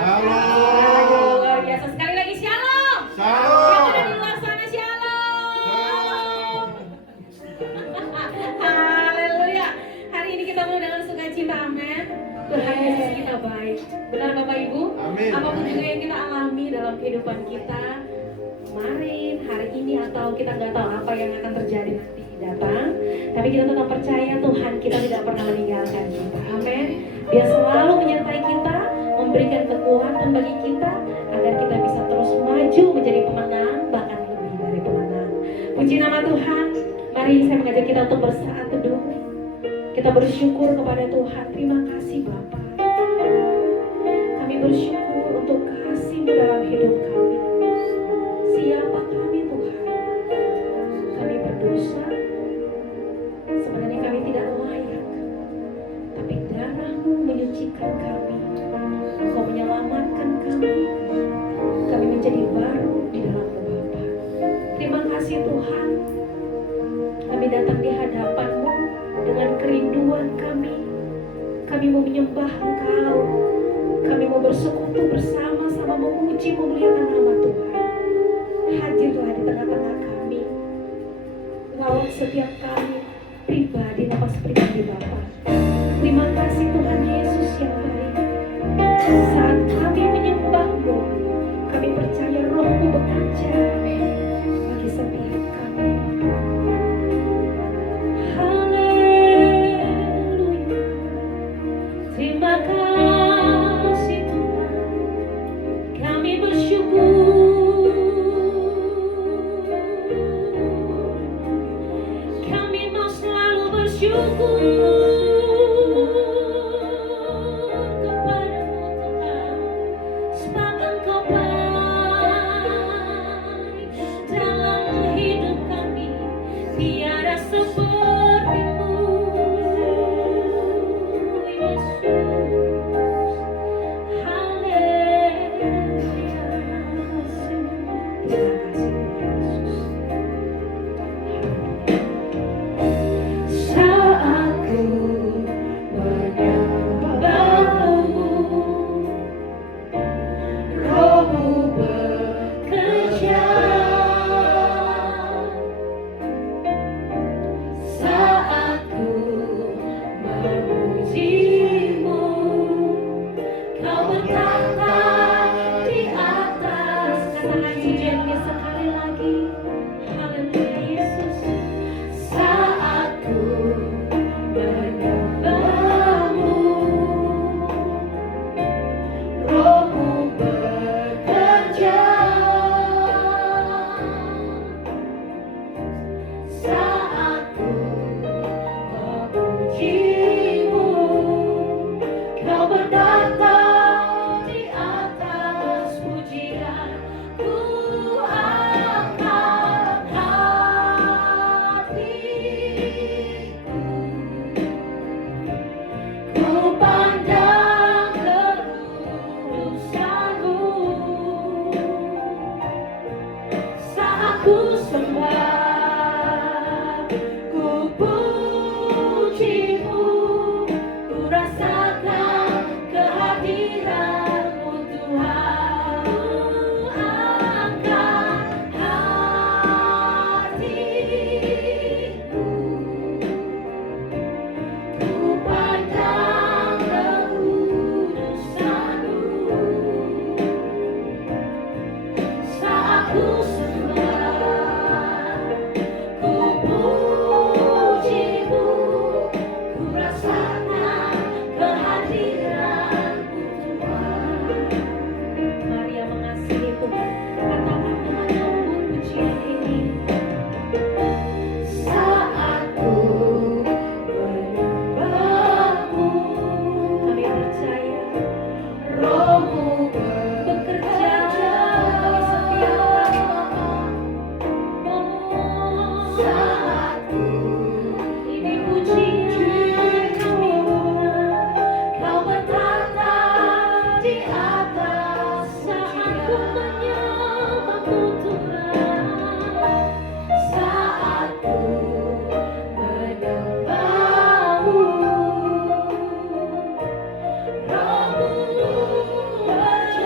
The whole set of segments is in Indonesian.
Halo. Aduh, luar biasa. Sekali lagi shalom. Shalom. Yang ada di luar sana shalom. Shalom. Haleluya. Hari ini kita mau dengan sukacita, amin. Tuhan Yesus kita baik. Benar Bapak Ibu? Amin. Apapun juga yang kita alami dalam kehidupan kita kemarin, hari ini, atau kita nggak tahu apa yang akan terjadi nanti datang, tapi kita tetap percaya Tuhan kita tidak pernah meninggalkan kita. Amin. Dia selalu menyertai kita, memberikan kekuatan bagi kita agar kita bisa terus maju menjadi pemenang, bahkan lebih dari pemenang. Puji nama Tuhan. Mari saya mengajak kita untuk bersaat teduh. Kita bersyukur kepada Tuhan. Terima kasih Bapa. Kami bersyukur untuk kasih-Mu dalam hidup kami. Siapa kami Tuhan? Kami berdosa. Sebenarnya kami tidak layak. Tapi darah-Mu menyucikan kami. Engkau menyelamatkan kami. Kami menjadi baru di dalam-Mu Bapa. Terima kasih Tuhan. Kami datang di hadapan-Mu dengan kerinduan kami. Kami mau menyembah Engkau. Kami mau bersekutu bersama-sama memuji memuliakan nama Tuhan. Hadirlah di tengah-tengah kami. Lawat setiap kami pribadi, nafas pribadi Bapa. Terima kasih Tuhan Yesus yang baik. Saat kami menyembah-Mu, kami percaya Roh-Mu bekerja bagi setiap kami. Haleluya. Terima kasih Tuhan. Kami bersyukur. Kami mau selalu bersyukur kepada-Mu Tuhan, sebab Engkau baik dalam hidup kami, tiada seperti-Mu, Yesus. Haleluya. Terima kasih Yesus. Saat ku menyembah-Mu, Roh-Mu bekerja. Saat ku memuji-Mu, Kau bertata di atas. Katakan pujiannya sekali lagi. Haleluya Yesus. Saat ku menyembah-Mu, Roh-Mu bekerja. Saat ku memuji-Mu, Kau bertata di atas pujian. Ku angkat hatiku, ku pandang kekudusan-Mu. Saat ku sembah, ku puji-Mu, ku rasakan kehadiran-Mu Tuhan. Ku angkat hatiku, ku pandang kekudusan-Mu. Saat ku sembah, ku puji-Mu, ku rasakan kehadiran-Mu Tuhan. Mari yang mengasihi Tuhan, katakan dengan lembut pujian ini. Saat ku menyembah-Mu, kami percaya Roh-Mu bekerja bagi setiap kami. Saat ku ini pujian kami Tuhan, Kau bertata di atas. Saat ku menyembah-Mu Tuhan, saat ku menyembah-Mu, Roh-Mu bekerja.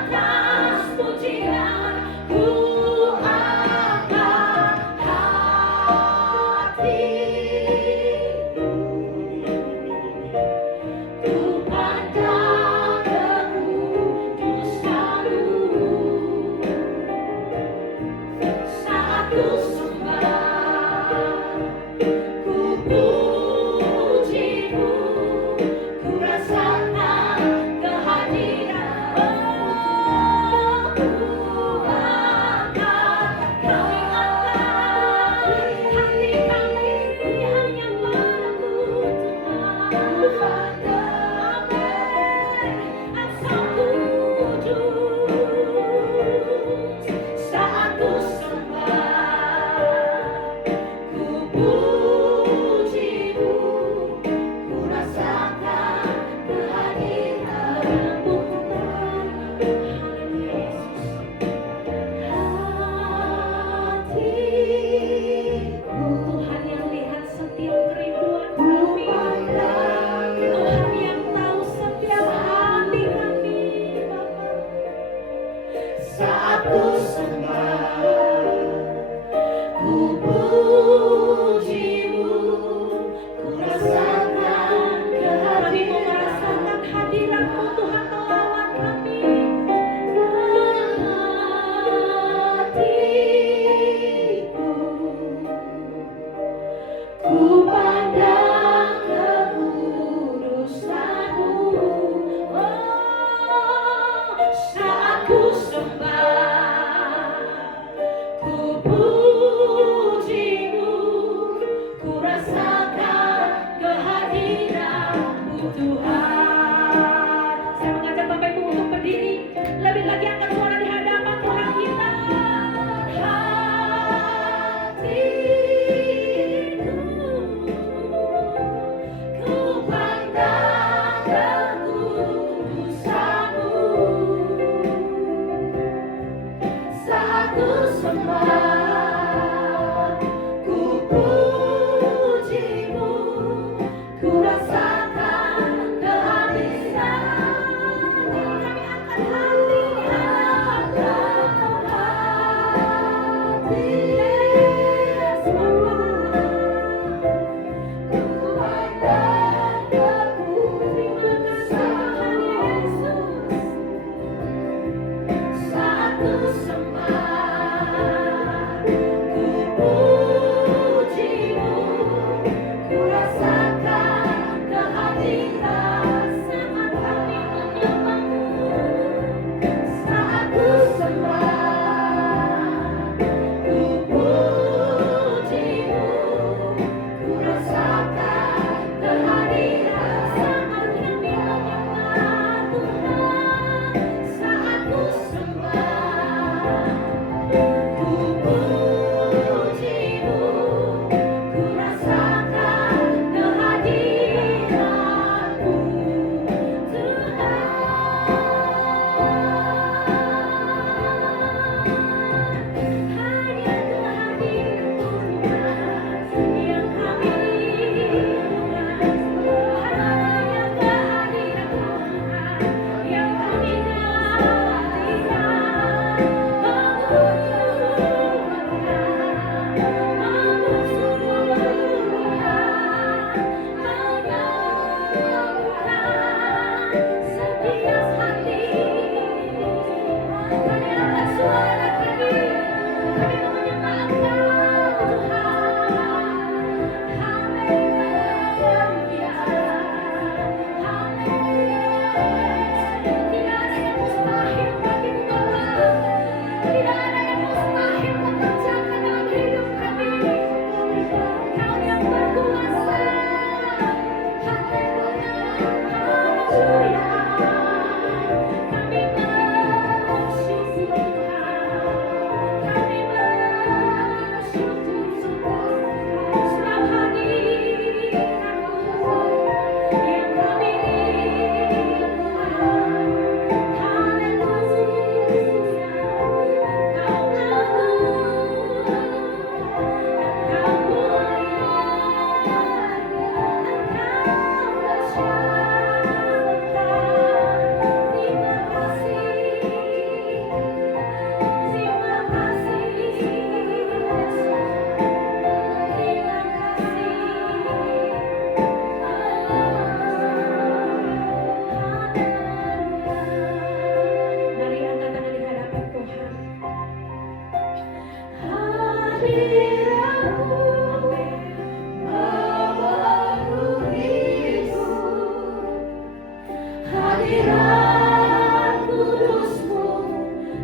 atas pujian ku angkat hatiku, ku pandang kekudusan-Mu saat ku sembah, ku puji-Mu, ku rasakan kehadiran-Mu. Ku angkat hati kami hanya padamu Tuhan. Amin. Asal kudus saat ku sembah, ku puji-Mu, ku rasakan kehadiran-Mu. Hatiku, Tuhan yang lihat setiap kerinduan kami, Tuhan yang tahu setiap hati kami, Bapa. Saat ku sembah, ku puji-Mu, ku rasakan kami mau merasakan hadirat-Mu Tuhan melawat kami. Hatiku, ku pandang kekudusan-Mu. Oh, saat ku sembah,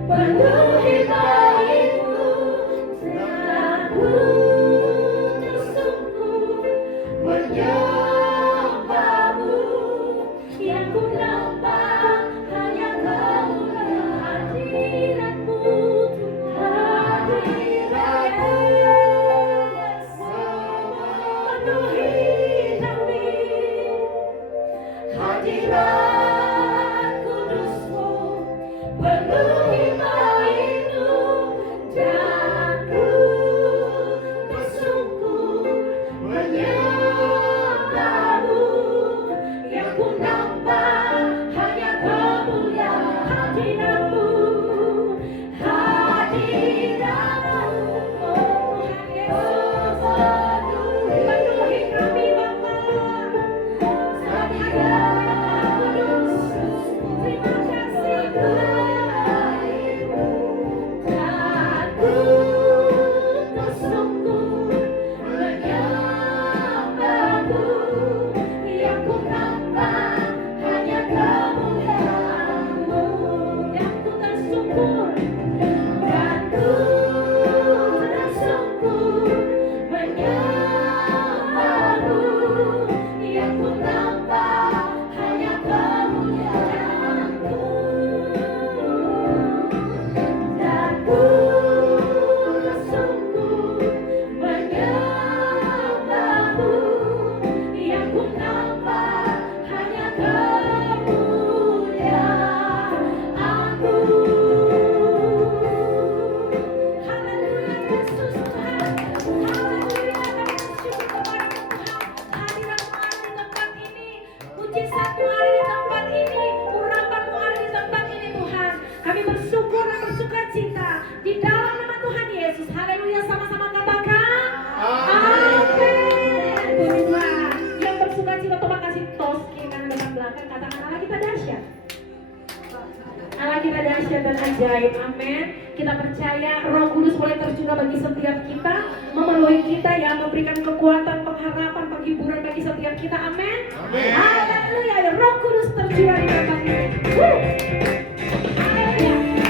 penuhi baitmu, dan ku tersungkur menyembahmu. Yang ku nampak hanya kemuliaan hadirat-Mu, hadirat-Mu. Penuhi kami, hadirat kudus-Mu, penuhi baitmu, dan ku tersungkur menyembahmu. Yang ku nampak hanya kemuliaan hadirat-Mu, hadirat-Mu. Oh Tuhan Yesus, penuhi kami Bapa. Hadirat kudus, terima kasih Tuhan. Dan ku tersungkur menyembahmu. Yang ku nampak hanya kemuliaan-Mu. Dan ku tersungkur, dan ku tersungkur menyembahmu. Yang ku nampak hanya kemuliaan-Mu. Dan ku tersungkur menyembahmu. Yang ku nampak hanya kemuliaan-Mu. Haleluya Yesus Tuhan, haleluya. Kami bersyukur kepada Tuhan. Hadirat-Mu ada di tempat ini, mujizat-Mu ada di tempat ini, urapan-Mu ada di tempat ini Tuhan. Kami bersyukur dan bersuka cita di dalam nama Tuhan Yesus. Haleluya, sama-sama katakan amin. Tuhan yang bersuka cita, coba kasih tos kiri kanan depan belakang, katakan Allah kita dahsyat. Allah kita dahsyat dan ajaib, amin. Kita percaya Roh Kudus boleh tercurah bagi setiap kita, memenuhi kita ya, memberikan kekuatan, pengharapan, penghiburan bagi setiap kita, amin. Haleluya, Roh Kudus tercurah di tempat ini. Haleluya.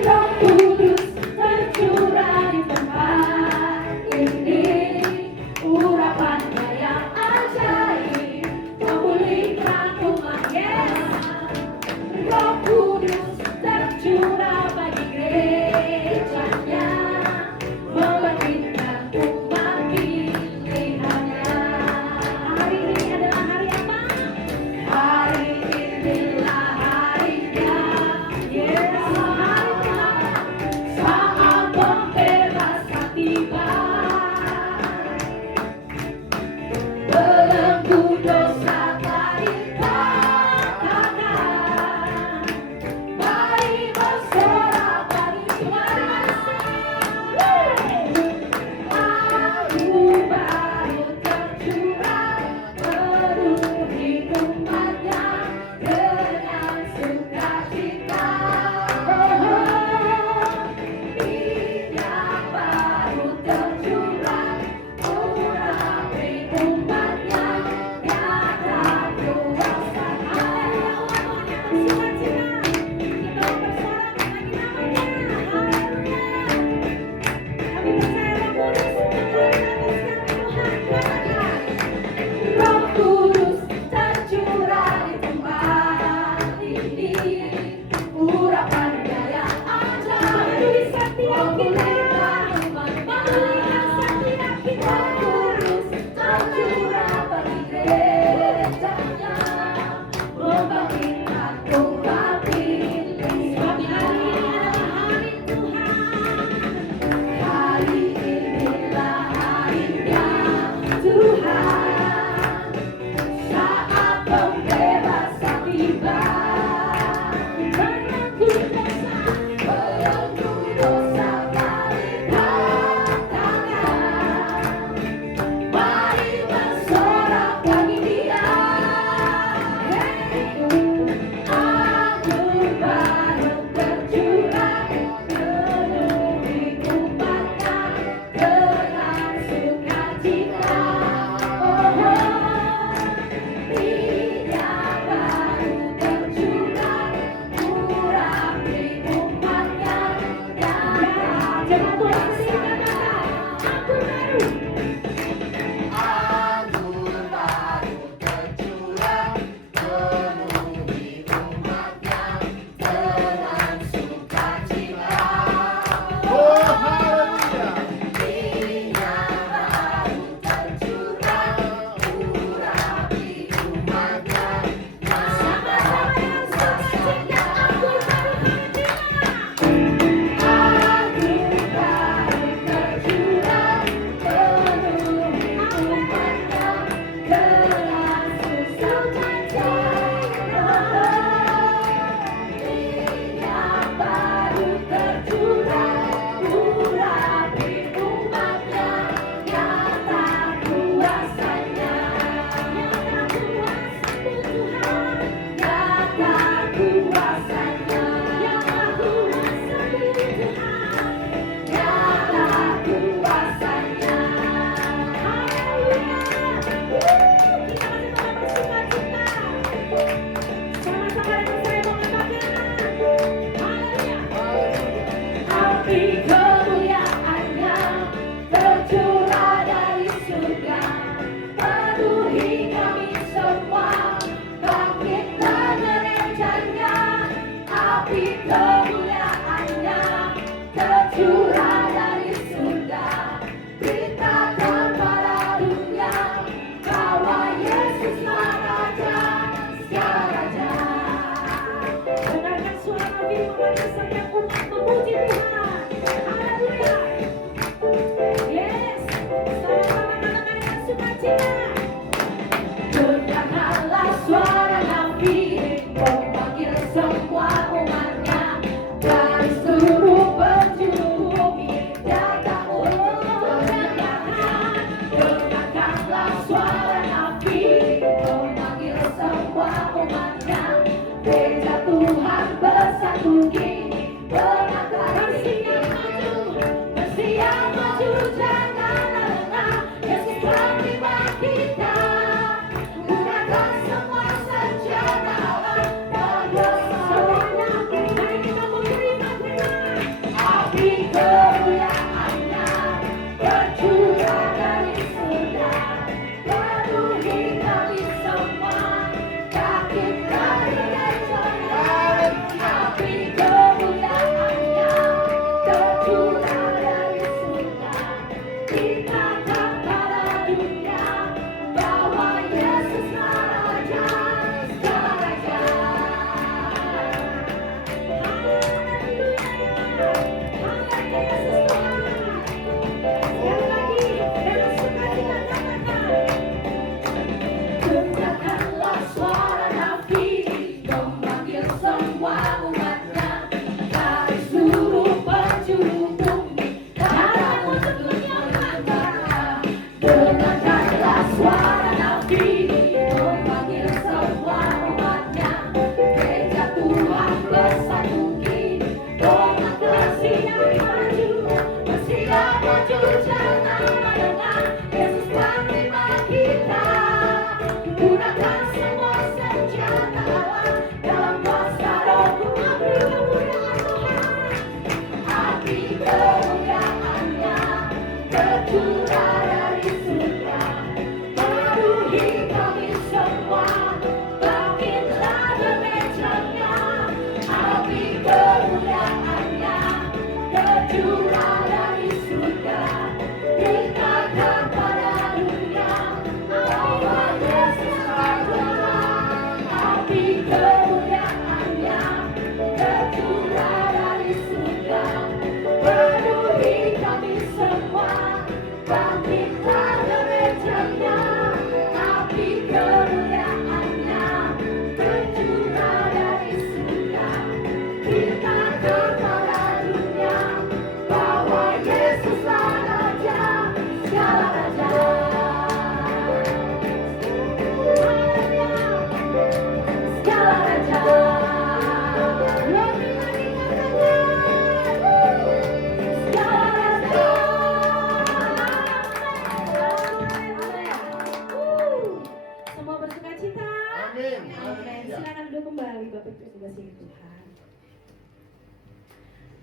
Roh Kudus tercurah di tempat ini, urapan-Nya yang ajaib memulihkan umat Yesus. Roh Kudus tercurah bagi gereja-Nya,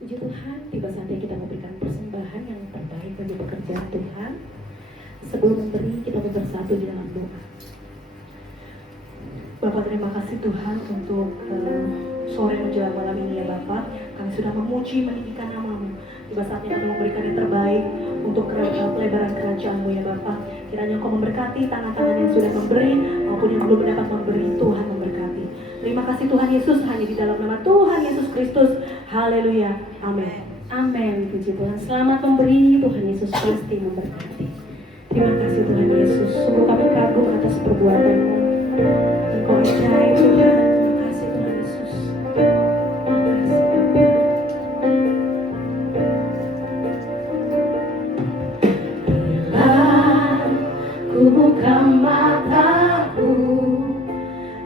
Puji Tuhan, tiba saatnya kita memberikan persembahan yang terbaik bagi pekerjaan Tuhan. Sebelum memberi, kita bersatu di dalam doa. Bapak, terima kasih Tuhan untuk sore menjelang malam ini ya Bapak. Kami sudah memuji, meninggikan nama-Mu. Tiba saatnya kami memberikan yang terbaik untuk pelebaran kerajaan-Mu ya Bapak. Kiranya Engkau memberkati tangan-tangan yang sudah memberi maupun yang belum dapat memberi. Tuhan memberkati. Terima kasih Tuhan Yesus, hanya di dalam nama Tuhan Yesus Kristus. Haleluya. Amin. Amin, puji Tuhan. Selamat memberi, Tuhan Yesus pasti memberkati. Terima kasih Tuhan Yesus. Sungguh kami kagum atas perbuatan-Mu. Engkau ajaib Tuhan. Terima kasih Tuhan Yesus. Terima kasih. Ku buka mataku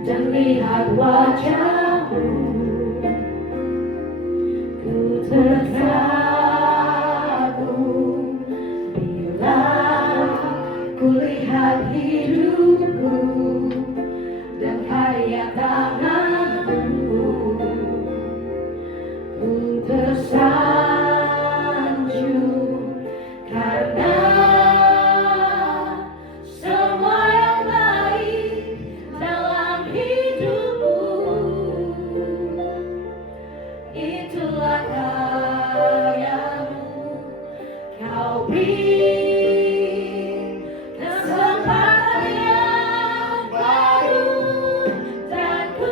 dan lihat wajah-Mu, ku terkagum bila ku lihat hidupku dan karya tangan-Mu. Ku tersanjung karena semua yang baik dalam hidupku, itulah karya-Mu. Kau beri kesempatan yang baru dan ku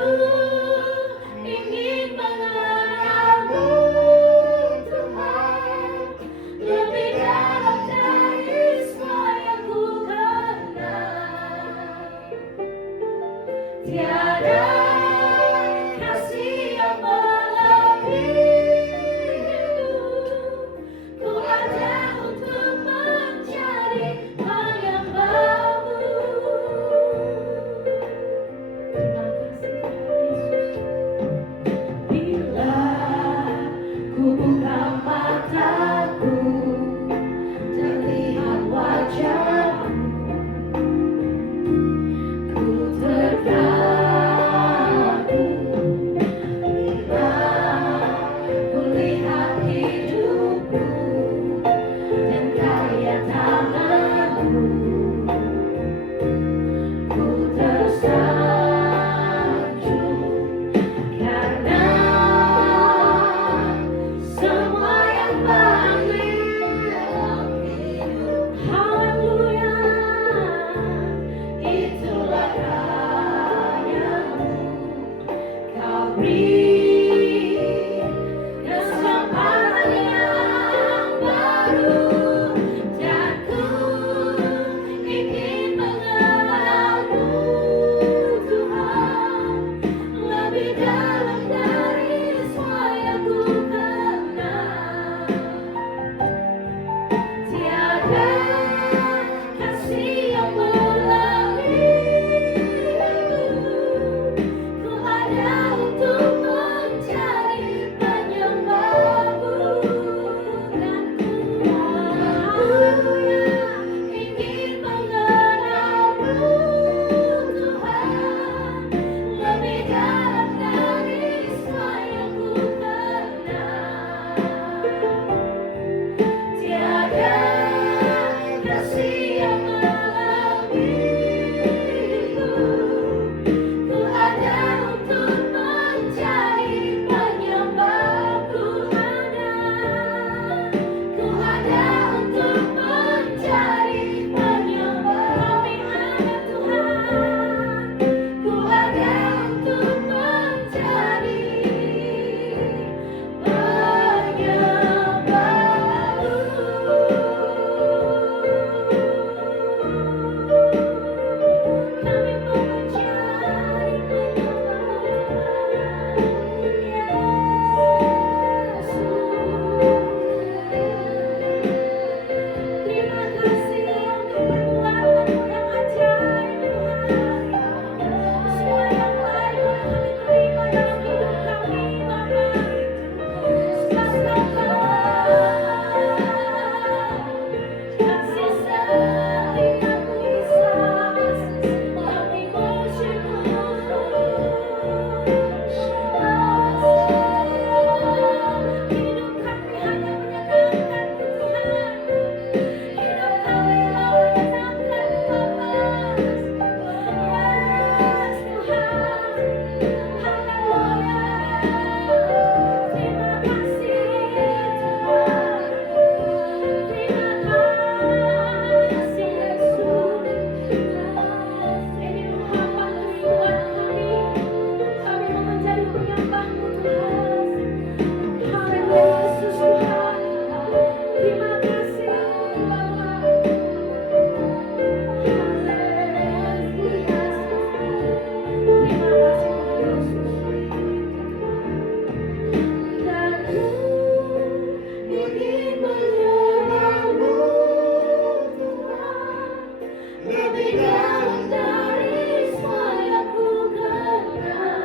lebih dalam dari semua yang ku kenal.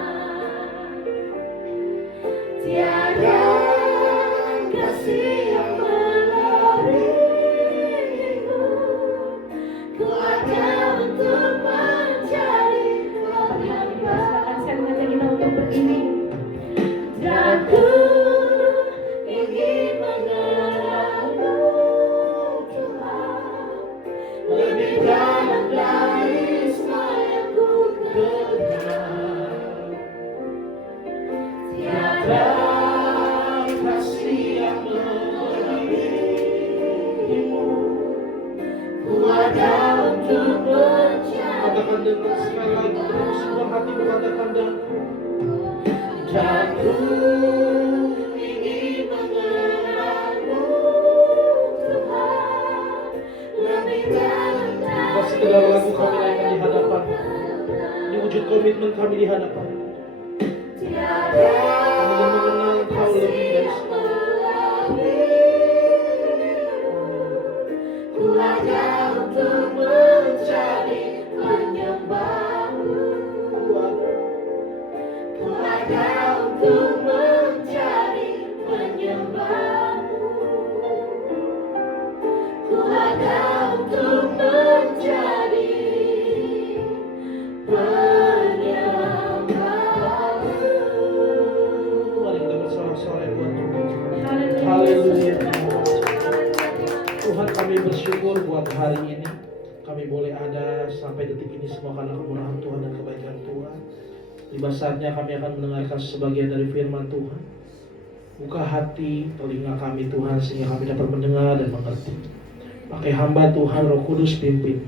Tiada kasih yang melebihimu. Ku ada untuk mencari penghamba. Saya mengajak kita untuk berdiri. Dan ku ingin mengenalmu Tuhan, lebih dalam dari semua yang ku kenal. Tiada kasih yang melebihimu. Ku ada untuk mencari. Katakan dengan sekali lagi dengan semua hatimu, katakan daku. Aku ingin mengenalmu Tuhan, lebih dalam Bukan sekedar lagu kami naikkan di hadapan. Ini wujud komitmen kami di hadapan. tiada Kami ingin mengenal Engkau lebih dari semua. ku ada untuk mencari penyembahmu. Ku ada untuk mencari penyembahmu. Ku ada untuk mencari penyembahmu. Mari kita bersorak-sorai buat Tuhan. Haleluya. Haleluya. Tuhan, kami bersyukur buat hari ini. Kami boleh ada sampai detik ini semua karena kemurahan Tuhan dan kebaikan Tuhan. Tiba saatnya kami akan mendengarkan sebagian dari firman Tuhan. Buka hati, telinga kami Tuhan, sehingga kami dapat mendengar dan mengerti. Pakai hamba Tuhan, Roh Kudus pimpin.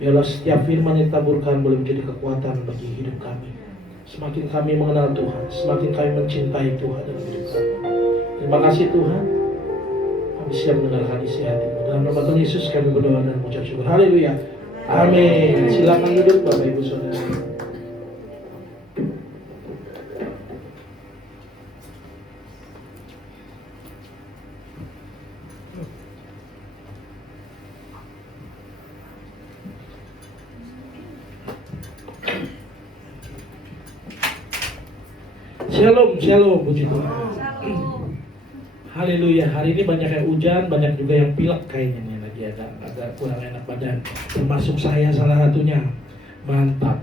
Biarlah setiap firman yang ditaburkan boleh menjadi kekuatan bagi hidup kami. Semakin kami mengenal Tuhan, semakin kami mencintai Tuhan dalam hidup kami. Terima kasih Tuhan. Kami siap mendengarkan isi hati-Mu. Dalam nama Tuhan Yesus kami berdoa dan mengucap syukur. Haleluya. Amin. Silakan duduk Bapak Ibu Saudara. Shalom, shalom, puji Tuhan. Haleluya. Hari ini banyak yang hujan, banyak juga yang pilek kayaknya nih, lagi agak kurang enak badan. Termasuk saya salah satunya. Mantap.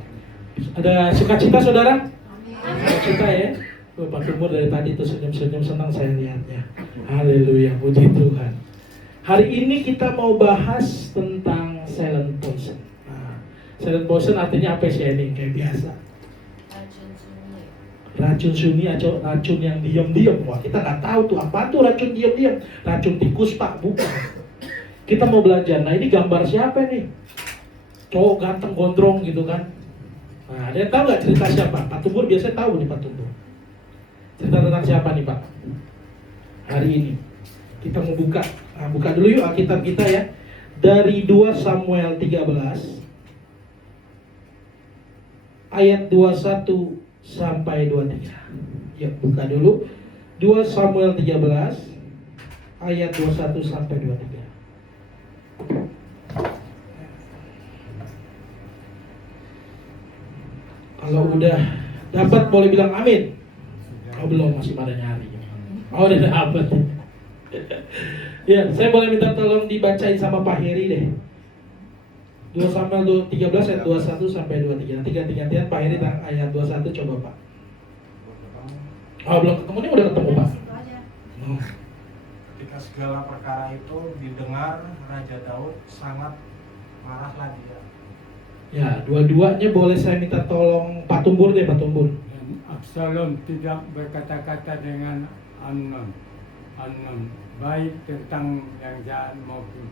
Ada sukacita saudara? Sukacita ya. Pak Tumur dari tadi tuh senyum-senyum, senang saya lihatnya. Haleluya, puji Tuhan. Hari ini kita mau bahas tentang silent poison. Nah, silent poison artinya apa sih ini? Kayak biasa. Racun sunyi atau racun yang diam-diam. Wah, kita nggak tahu tuh apa tuh racun diam-diam. Racun tikus Pak, bukan. Kita mau belajar. Nah, ini gambar siapa nih? Cowok ganteng gondrong gitu kan. Nah, ada yang tahu nggak cerita siapa? Pak Tumbur biasanya tahu nih Pak Tumbur. Cerita tentang siapa nih Pak? Hari ini kita mau buka. Nah, buka dulu yuk Alkitab kita ya. Dari 2 Samuel 13 ayat 21 sampai 23. Ya, buka dulu 2 Samuel 13 ayat 21 sampai 23. Kalau udah dapat boleh bilang amin. Oh belum, masih pada nyari. Oh udah dapat. Ya, saya boleh minta tolong dibacain sama Pak Heri deh. 2 Samuel 13 ayat 21 sampai 23. Nanti ganti-gantian Pak Heri ayat 21 coba Pak. Oh belum ketemu, ini udah ketemu Pak. Oh. Ketika segala perkara itu didengar, Raja Daud sangat marahlah dia. Ya, dua-duanya boleh saya minta tolong Pak Tumbur deh, Pak Tumbur. Dan Absalom tidak berkata-kata dengan Amnon. Baik tentang yang jahat maupun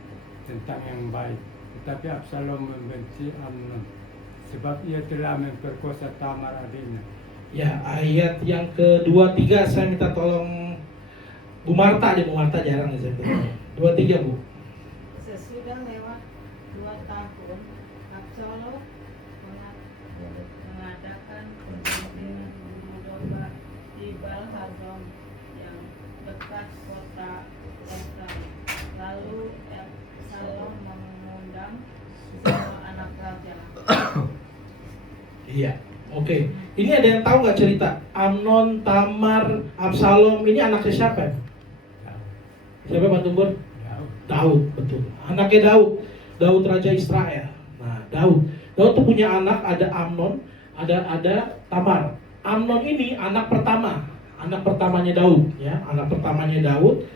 tentang yang baik. Tetapi Absalom membenci Amnon sebab ia telah memperkosa Tamar adiknya. Ya, ayat yang kedua, tiga saya minta tolong Bu Marta deh, Bu Marta jarang nih saya minta. 2, 3 Bu. Sesudah lewat 2 tahun, Absalom mengadakan pertandingan bulu domba di Baal-Hadon yang dekat kota Efraim. Lalu Absalom mengundang semua anak saja. Iya, oke. Ini ada yang tahu nggak cerita Amnon, Tamar, Absalom ini anaknya siapa? Siapa Pak Tumbur? Daud, betul. Anaknya Daud. Daud raja Israel. Nah, Daud tuh punya anak, ada Amnon, ada Tamar. Amnon ini anak pertamanya Daud, ya, anak pertamanya Daud.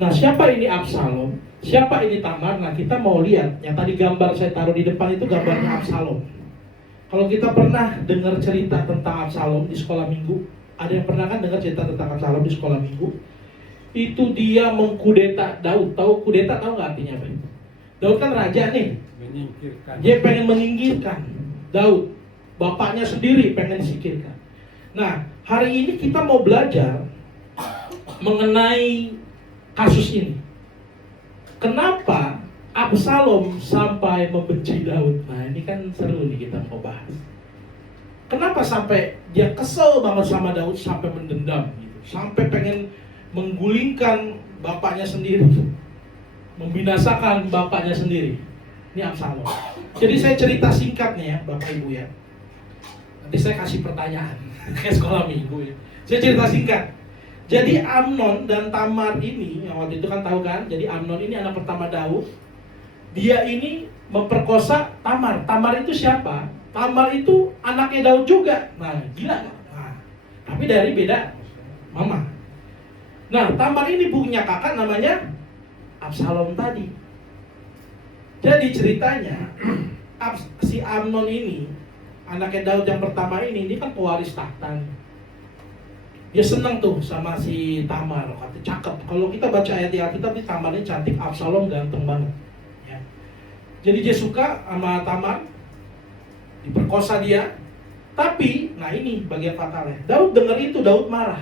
Nah, siapa ini Absalom? Siapa ini Tamar? Nah, kita mau lihat. Yang tadi gambar saya taruh di depan itu gambarnya Absalom. Kalau kita pernah dengar cerita tentang Absalom di sekolah minggu, ada yang pernah kan dengar cerita tentang Absalom di sekolah minggu? Itu dia mengkudeta Daud. Tahu kudeta, tahu nggak artinya apa? Daud kan raja nih. Menyingkirkan. Dia pengen menyingkirkan Daud. Bapaknya sendiri pengen disingkirkan. Nah, hari ini kita mau belajar mengenai kasus ini. Kenapa Absalom sampai membenci Daud? Nah, ini kan seru nih kita mau bahas. Kenapa sampai dia kesel banget sama Daud sampai mendendam gitu. Sampai pengen menggulingkan bapaknya sendiri, membinasakan bapaknya sendiri. Ini Absalom. Jadi saya cerita singkatnya ya, Bapak Ibu ya. Nanti saya kasih pertanyaan kayak sekolah minggu ya. Saya cerita singkat. Jadi Amnon dan Tamar ini, yang waktu itu kan tahu kan, jadi Amnon ini anak pertama Daud. Dia ini memperkosa Tamar. Tamar itu siapa? Tamar itu anaknya Daud juga. Nah, gila kan? Nah, tapi dari beda mama. Nah, Tamar ini punya kakak namanya Absalom tadi. Jadi ceritanya si Amnon ini, anaknya Daud yang pertama ini kan pewaris tahta. Dia senang tuh sama si Tamar, kata cakep. Kalau kita baca ayat di Alkitab, Tamar ini cantik, Absalom ganteng banget. Ya. Jadi dia suka sama Tamar, diperkosa dia. Tapi, nah ini bagian fatalnya. Daud dengar itu, Daud marah.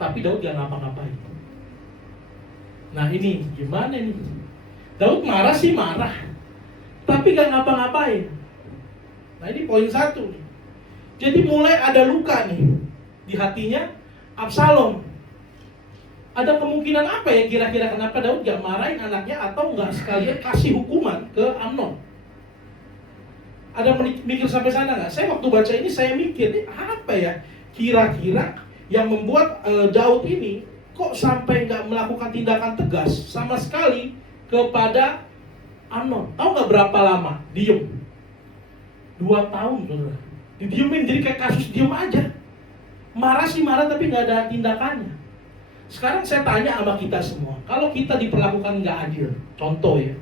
Tapi Daud gak ngapa-ngapain. Nah ini gimana nih? Daud marah sih marah, tapi gak ngapa-ngapain. Nah ini poin satu nih. Jadi mulai ada luka nih di hatinya Absalom. Ada kemungkinan apa ya kira-kira kenapa Daud gak marahin anaknya atau gak sekalian kasih hukuman ke Amnon? Ada mikir sampai sana gak? Saya waktu baca ini saya mikir, nih apa ya kira-kira yang membuat Daud ini kok sampai gak melakukan tindakan tegas sama sekali kepada Amnon. Tahu gak berapa lama? Diem 2 tahun, saudara. Didiemin, jadi kayak kasus diem aja. Marah sih marah tapi gak ada tindakannya. Sekarang saya tanya sama kita semua, kalau kita diperlakukan gak adil, contoh ya,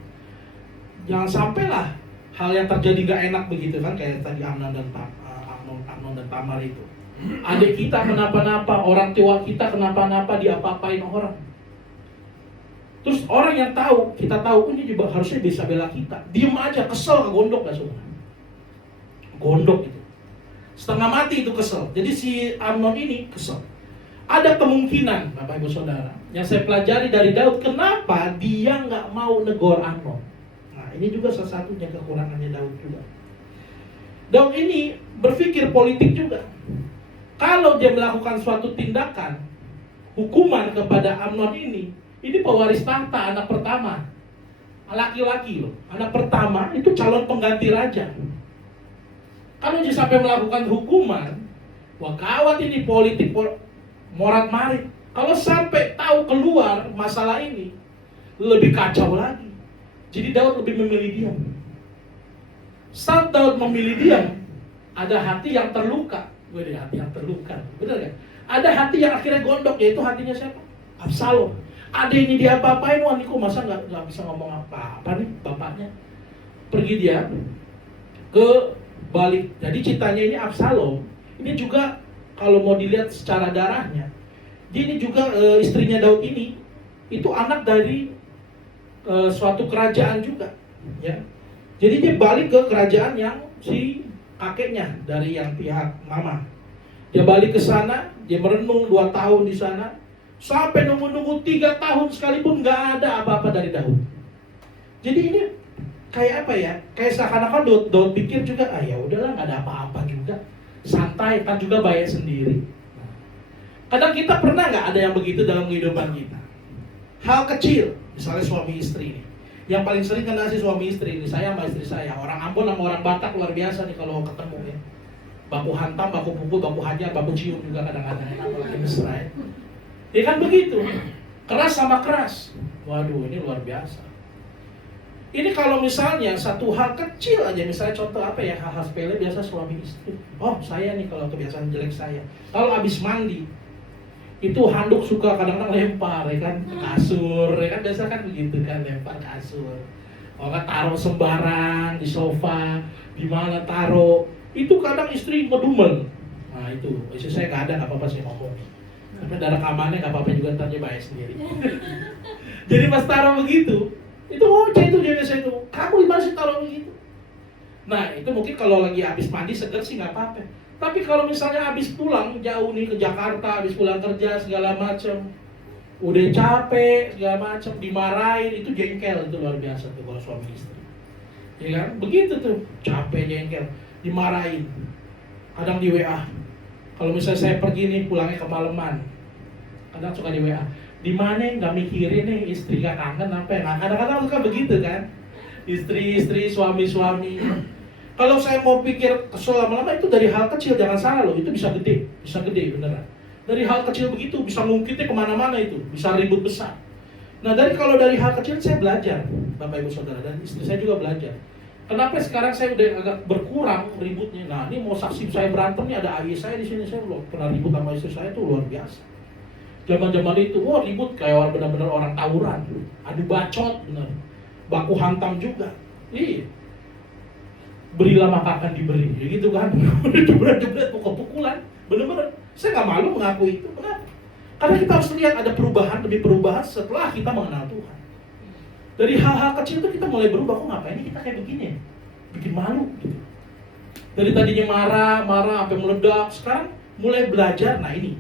jangan sampailah hal yang terjadi gak enak begitu kan, kayak tadi Amnon dan Tamar itu. Adik kita kenapa-napa, orang tua kita kenapa-napa, diapa-apain orang. Terus orang yang tahu, kita tahu ini juga harusnya bisa bela kita, diem aja, kesel, gondok gak saudara? Gondok itu, setengah mati itu kesel. Jadi si Amnon ini kesel. Ada kemungkinan, Bapak Ibu Saudara, yang saya pelajari dari Daud, kenapa dia nggak mau negor Amnon. Nah ini juga salah satunya kekurangannya Daud juga. Daud ini berpikir politik juga. Kalau dia melakukan suatu tindakan hukuman kepada Amnon ini pewaris tahta, anak pertama, laki-laki loh, anak pertama itu calon pengganti raja. Kalau dia sampai melakukan hukuman, wah gawat ini politik morat-marit. Kalau sampai tahu keluar masalah ini, lebih kacau lagi. Jadi Daud lebih memilih diam. Saat Daud memilih diam, ada hati yang terluka. Hati yang terluka, benar kan? Ada hati yang akhirnya gondok, yaitu hatinya siapa? Absalom. Ada ini dia apa-apain, wah Niko masa nggak bisa ngomong apa-apa nih bapaknya. Pergi dia ke balik. Jadi ceritanya ini Absalom, ini juga kalau mau dilihat secara darahnya, dia ini juga istrinya Daud ini, itu anak dari suatu kerajaan juga, ya. Jadi dia balik ke kerajaan yang si kakeknya dari yang pihak mama. Dia balik ke sana, dia merenung 2 tahun di sana, sampai nunggu 3 tahun sekalipun nggak ada apa-apa dari Daud. Jadi ini kayak apa ya? Kayak seakan-akan Daud pikir juga, ya udahlah nggak ada apa-apa juga, santai kan juga bayar sendiri. Kadang kita pernah nggak ada yang begitu dalam kehidupan kita? Hal kecil, misalnya suami istri ini, Yang paling sering kena sih suami istri ini, saya sama istri saya. Orang Ambon sama orang Batak luar biasa nih kalau ketemu ya. Baku hantam, baku pukul, baku hajar, baku cium juga kadang-kadang. Apalagi mesra ya. Ya kan begitu. Keras sama keras. Waduh, ini luar biasa. Ini kalau misalnya satu hal kecil aja, misalnya contoh apa ya, hal-hal sepele biasa suami istri. Oh, saya nih kalau kebiasaan jelek saya. Kalau habis mandi, itu handuk suka kadang-kadang lempar ya kan ke kasur, ya kan biasa kan begitu kan, lempar kasur. Oh, kan taruh sembarang di sofa, di mana taruh. Itu kadang istri ngedumel. Nah, itu. Istri saya nggak ada, nggak apa-apa saya ngomong. Tapi ada rekamannya, nggak apa-apa juga, ntar dia bayar sendiri. Jadi pas taruh begitu, itu ngoceh itu dia biasa itu. Kamu gimana sih taruh begitu? Nah, itu mungkin kalau lagi habis mandi seger sih nggak apa-apa. Tapi kalau misalnya habis pulang jauh nih ke Jakarta, habis pulang kerja segala macam, udah capek segala macam, dimarahin, itu jengkel, itu luar biasa tuh kalau suami istri. Ya kan? Begitu tuh, capek jengkel, dimarahin. Kadang di WA. Kalau misalnya saya pergi nih pulangnya kemalaman, kadang suka di WA. Di mana nggak mikirin nih istri gak kangen apa ya? Nah, kadang-kadang suka begitu kan, istri-istri, suami-suami. Kalau saya mau pikir kesel lama-lama itu dari hal kecil, jangan salah loh, itu bisa gede beneran. Dari hal kecil begitu bisa ngungkitnya kemana-mana itu, bisa ribut besar. Nah kalau dari hal kecil saya belajar, Bapak Ibu Saudara, dan istri saya juga belajar. Kenapa sekarang saya udah agak berkurang ributnya? Nah ini mau saksi saya berantem nih, ada ayah saya di sini, saya belum pernah ribut sama istri saya tuh luar biasa. Zaman-zaman itu, wah ribut kayak orang benar-benar orang tawuran, adu bacot bener, baku hantam juga. Iya. Berilah maka akan diberi, ya gitu kan. Jebret-jebret, pukul-pukulan, bener-bener. Saya nggak malu mengakui itu. Kenapa? Karena kita harus lihat ada perubahan demi perubahan setelah kita mengenal Tuhan. Dari hal-hal kecil itu kita mulai berubah. Kok ngapain ini kita kayak begini? Bikin malu gitu. Dari tadinya marah sampai meledak, sekarang mulai belajar. Nah ini,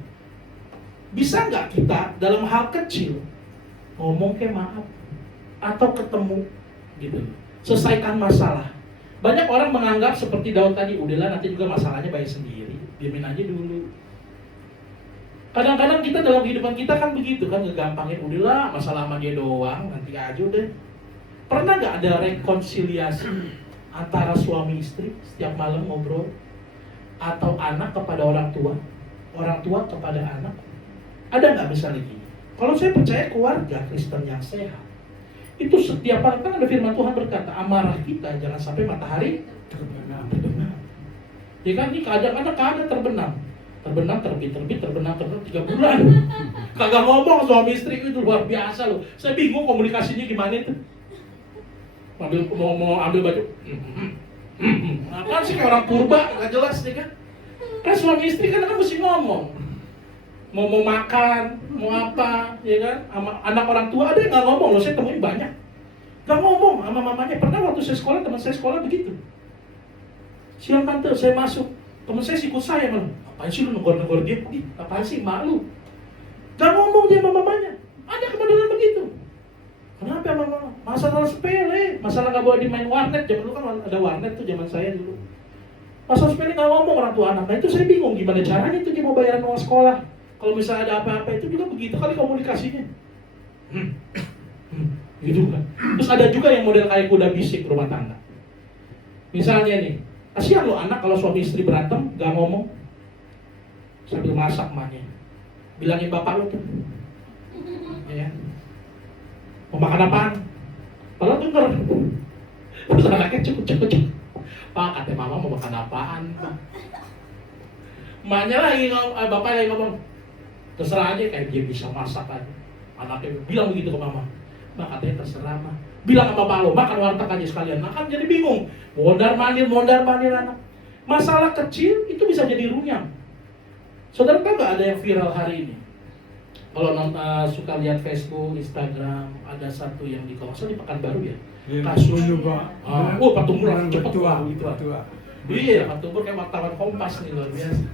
bisa nggak kita dalam hal kecil ngomong kayak maaf atau ketemu gitu, selesaikan masalah. Banyak orang menganggap seperti Daud tadi, udahlah nanti juga masalahnya bayar sendiri, diamin aja dulu. Kadang-kadang kita dalam kehidupan kita kan begitu kan, ngegampangin, udahlah masalah sama dia doang, nanti aja udah. Pernah nggak ada rekonsiliasi antara suami istri setiap malam ngobrol? Atau anak kepada orang tua kepada anak? Ada nggak misalnya gini? Kalau saya percaya keluarga Kristen yang sehat, itu setiap hari kan ada firman Tuhan berkata, amarah kita jangan sampai matahari terbenam. Ya kan, ini kadang-kadang terbenam, terbit, terbenam 3 bulan. Kagak ngomong suami istri itu luar biasa loh. Saya bingung komunikasinya gimana itu. Mau ambil baju, apaan sih kayak orang purba, gak jelas nih kan. Kan suami istri kan mesti ngomong. Mau makan, mau apa, ya kan? Sama anak orang tua ada yang nggak ngomong loh, saya temuin banyak. Nggak ngomong sama mamanya. Pernah waktu saya sekolah, teman saya sekolah begitu. Siang tante, saya masuk, teman saya ikut saya malah. Apaan sih lu negor-negor dia? Apaan sih, malu? Nggak ngomong dia sama mamanya. Ada kemodelan begitu. Kenapa mama? Masalah sepele, masalah nggak boleh dimain warnet. Zaman dulu kan ada warnet tuh zaman saya dulu. Masalah sepele nggak ngomong orang tua anak. Nah itu saya bingung gimana caranya tuh dia mau bayaran uang sekolah. Kalau misalnya ada apa-apa itu juga begitu kali komunikasinya. Gitu kan. Terus ada juga yang model kayak kuda bisik rumah tangga. Misalnya nih, kasihan lo anak kalau suami istri berantem gak ngomong sambil masak emaknya. Bilangin bapak lo tuh. Ya. Mau makan apaan? Kalau denger. Terus anaknya cukup. Pak, kata mama mau makan apaan? Emaknya lagi ngomong, bapak lagi ngomong. Terserah aja, kayak dia bisa masak aja. Anaknya bilang begitu ke mama. Mak katanya terserah mah. Bilang sama bapak lo, makan warteg aja sekalian. Nah kan jadi bingung. Mondar mandir anak. Masalah kecil itu bisa jadi runyam. Saudara tahu nggak ada yang viral hari ini? Kalau suka lihat Facebook, Instagram, ada satu yang di kawasan di Pekanbaru ya. Kasus juga. Pak Tumbur cepet tua. Iya, Pak Tumbur kayak wartawan Kompas nih luar biasa.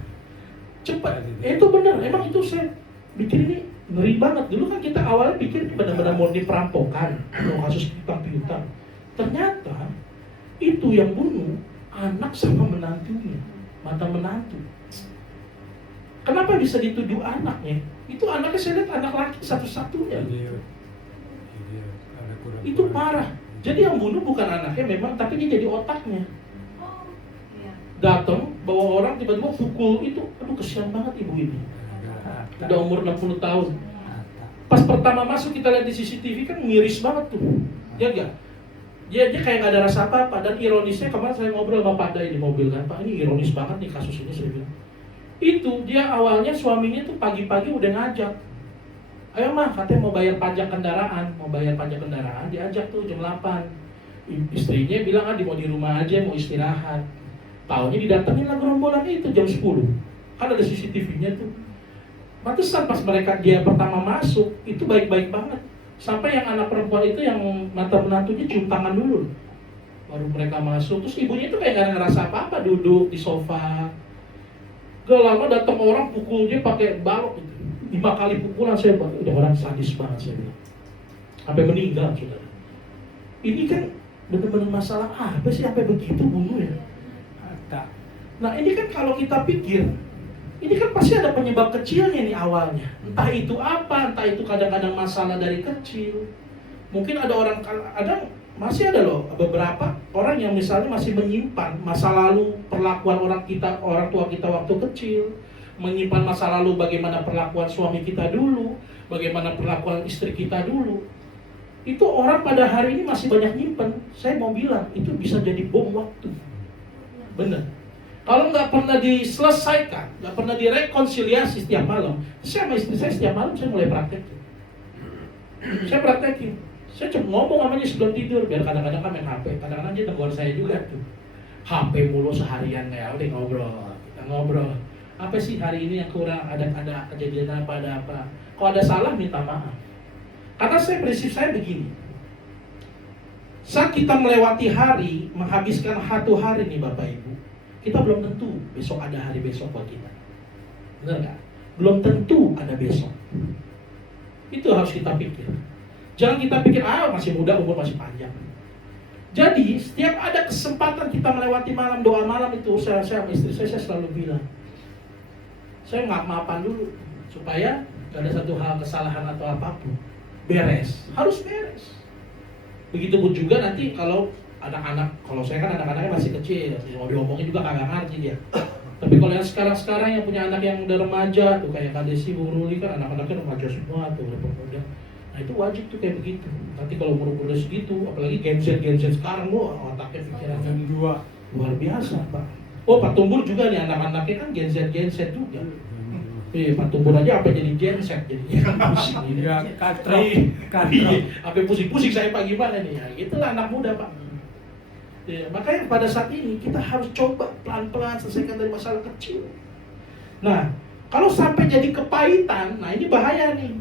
Cepat. Itu benar. Emang itu saya bikin ini ngeri banget. Dulu kan kita awalnya pikir benar-benar mau perampokan atau kasus piutang. Ternyata itu yang bunuh anak sama menantunya, mantan menantu. Kenapa bisa dituduh anaknya? Itu anaknya saya lihat anak laki satu-satunya. Itu parah. Jadi yang bunuh bukan anaknya memang, tapi dia jadi otaknya. Oh, iya. Datang bawa orang tiba-tiba pukul itu, aduh kesian banget ibu ini. Udah umur 60 tahun. Pas pertama masuk kita lihat di CCTV kan miris banget tuh. Ya enggak? Dia kayak gak ada rasa apa-apa. Dan ironisnya kemarin saya ngobrol sama Pak Dai di mobil kan, Pak ini ironis banget nih kasus ini, saya bilang. Itu dia awalnya suaminya tuh pagi-pagi udah ngajak, ayo mah katanya mau bayar pajak kendaraan, diajak tuh jam 8. Istrinya bilang mau di rumah aja, mau istirahat. Taunya didatengin lah gerombolan itu jam 10. Kan ada CCTV-nya tuh. Pantesan pas dia pertama masuk itu baik-baik banget. Sampai yang anak perempuan itu yang mata menantunya cium tangan dulu. Baru mereka masuk, terus ibunya itu kayak gak ngerasa apa-apa, duduk di sofa. Gak lama datang orang pukul dia pakai balok gitu. 5 kali pukulan, saya bilang, udah orang sadis banget saya bilang. Sampai meninggal saudara. Ini kan benar-benar masalah apa sih sampai begitu bunuh ya? Nah ini kan kalau kita pikir, ini kan pasti ada penyebab kecilnya nih awalnya. Entah itu apa, entah itu kadang-kadang masalah dari kecil. Mungkin masih ada loh beberapa orang yang misalnya masih menyimpan masa lalu perlakuan orang tua kita waktu kecil, menyimpan masa lalu bagaimana perlakuan suami kita dulu, bagaimana perlakuan istri kita dulu. Itu orang pada hari ini masih banyak nyimpan. Saya mau bilang itu bisa jadi bom waktu. Benar. Kalau nggak pernah diselesaikan, nggak pernah direkonsiliasi setiap malam, saya sama istri saya setiap malam saya mulai praktekin. Saya cuma ngomong sama dia sebelum tidur, biar kadang-kadang kan main HP, kadang-kadang dia tegur saya juga tuh. HP mulu seharian ya, udah kita ngobrol. Apa sih hari ini yang kurang, ada kejadian apa, ada apa. Kalau ada salah minta maaf. Karena prinsip saya begini. Saat kita melewati hari, menghabiskan 1 hari nih Bapak Ibu, kita belum tentu besok ada hari besok buat kita. Benar nggak? Belum tentu ada besok. Itu harus kita pikir. Jangan kita pikir, masih muda, umur masih panjang. Jadi, setiap ada kesempatan kita melewati malam, doa malam itu, saya sama istri saya selalu bilang, saya maaf-maafan dulu, supaya gak ada satu hal kesalahan atau apapun. Beres, harus beres. Begitupun juga nanti kalau anak-anak, kalau saya kan anak-anaknya masih kecil, mau diomongin juga kagak ngerti dia. Tapi kalau yang sekarang yang punya anak yang udah remaja, tuh kayak Kak Desi, Bung Ruli kan anak-anaknya remaja semua tuh, udah pemuda. Nah itu wajib tuh kayak begitu. Nanti kalau umur-umur segitu, apalagi Gen Z sekarang, otaknya pikirannya luar biasa Pak. Oh Pak Tumbur juga nih, anak-anaknya kan Gen Z juga. Pak Tumbur aja apa jadi Gen Z jadinya pusing ini. Ya, katrok. Apa pusing-pusing saya Pak gimana nih? Ya itulah anak muda Pak. Ya, makanya pada saat ini kita harus coba pelan-pelan selesaikan dari masalah kecil. Nah, kalau sampai jadi kepahitan, nah ini bahaya nih.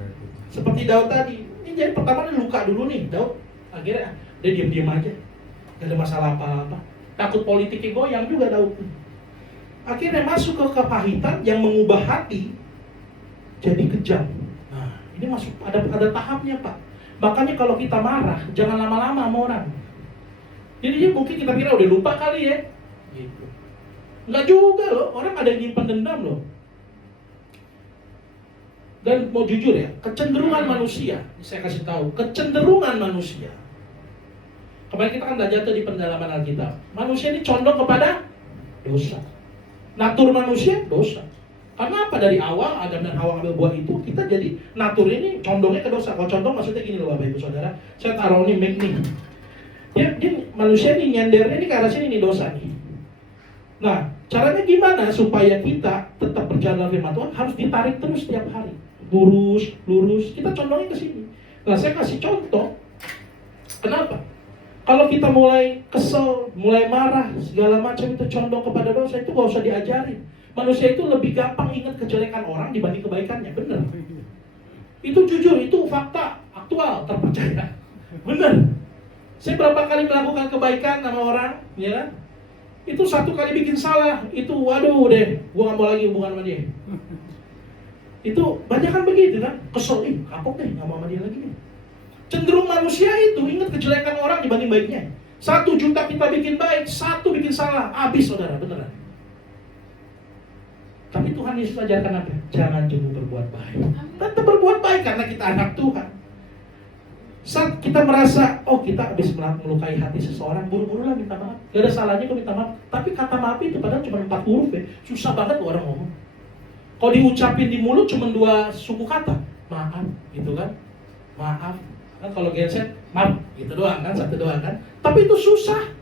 Seperti Daud tadi. Ini jadi pertama dia luka dulu nih, Daud. Akhirnya dia diam-diam aja. Gak ada masalah apa-apa. Takut politiknya goyang juga Daud. Akhirnya masuk ke kepahitan yang mengubah hati jadi kejam. Nah, ini masuk ada tahapnya Pak. Makanya kalau kita marah, jangan lama-lama sama orang. Jadi mungkin kita kira udah lupa kali ya. Gitu. Enggak juga loh, orang ada yang nyimpan dendam loh. Dan mau jujur ya, kecenderungan manusia, saya kasih tahu, kecenderungan manusia. Kemarin kita kan belajar tuh di pendalaman Alkitab. Manusia ini condong kepada dosa. Natur manusia dosa. Karena apa? Dari awal Adam dan Hawa ambil buah itu, kita jadi natur ini condongnya ke dosa. Kalau condong maksudnya gini loh Bapak Ibu Saudara, saya taruh nih mic nih. Dia manusia ini nyendernya ini ke arah sini nih dosa nih. Nah, caranya gimana supaya kita tetap berjalan firman Tuhan? Harus ditarik terus setiap hari. Lurus, kita condongnya ke sini. Nah, saya kasih contoh. Kenapa? Kalau kita mulai kesel, mulai marah, segala macam itu condong kepada dosa, itu gak usah diajarin. Manusia itu lebih gampang ingat kejelekan orang dibanding kebaikannya, bener. Itu jujur, itu fakta aktual, terpercaya. Bener. Saya berapa kali melakukan kebaikan sama orang, ya kan? Itu 1 kali bikin salah, itu waduh deh, gua gak mau lagi hubungan sama dia. Itu banyak kan begitu kan, kesel, kapok deh, gak mau sama dia lagi nih. Cenderung manusia itu ingat kejelekan orang dibanding baiknya. 1 juta kita bikin baik, 1 bikin salah, habis saudara, beneran. Tapi Tuhan Yesus ajarkan apa? Jangan jemu berbuat baik. Tetap berbuat baik karena kita anak Tuhan. Saat kita merasa, oh kita habis melukai hati seseorang, buru-buru lah minta maaf. Gak ada salahnya kok minta maaf. Tapi kata maaf itu padahal cuma 4 huruf ya. Susah banget loh orang ngomong. Kalau diucapin di mulut cuma 2 suku kata. Maaf, gitu kan. Maaf. Kan kalau genset, maaf, gitu doang kan, 1 doang kan. Tapi itu susah.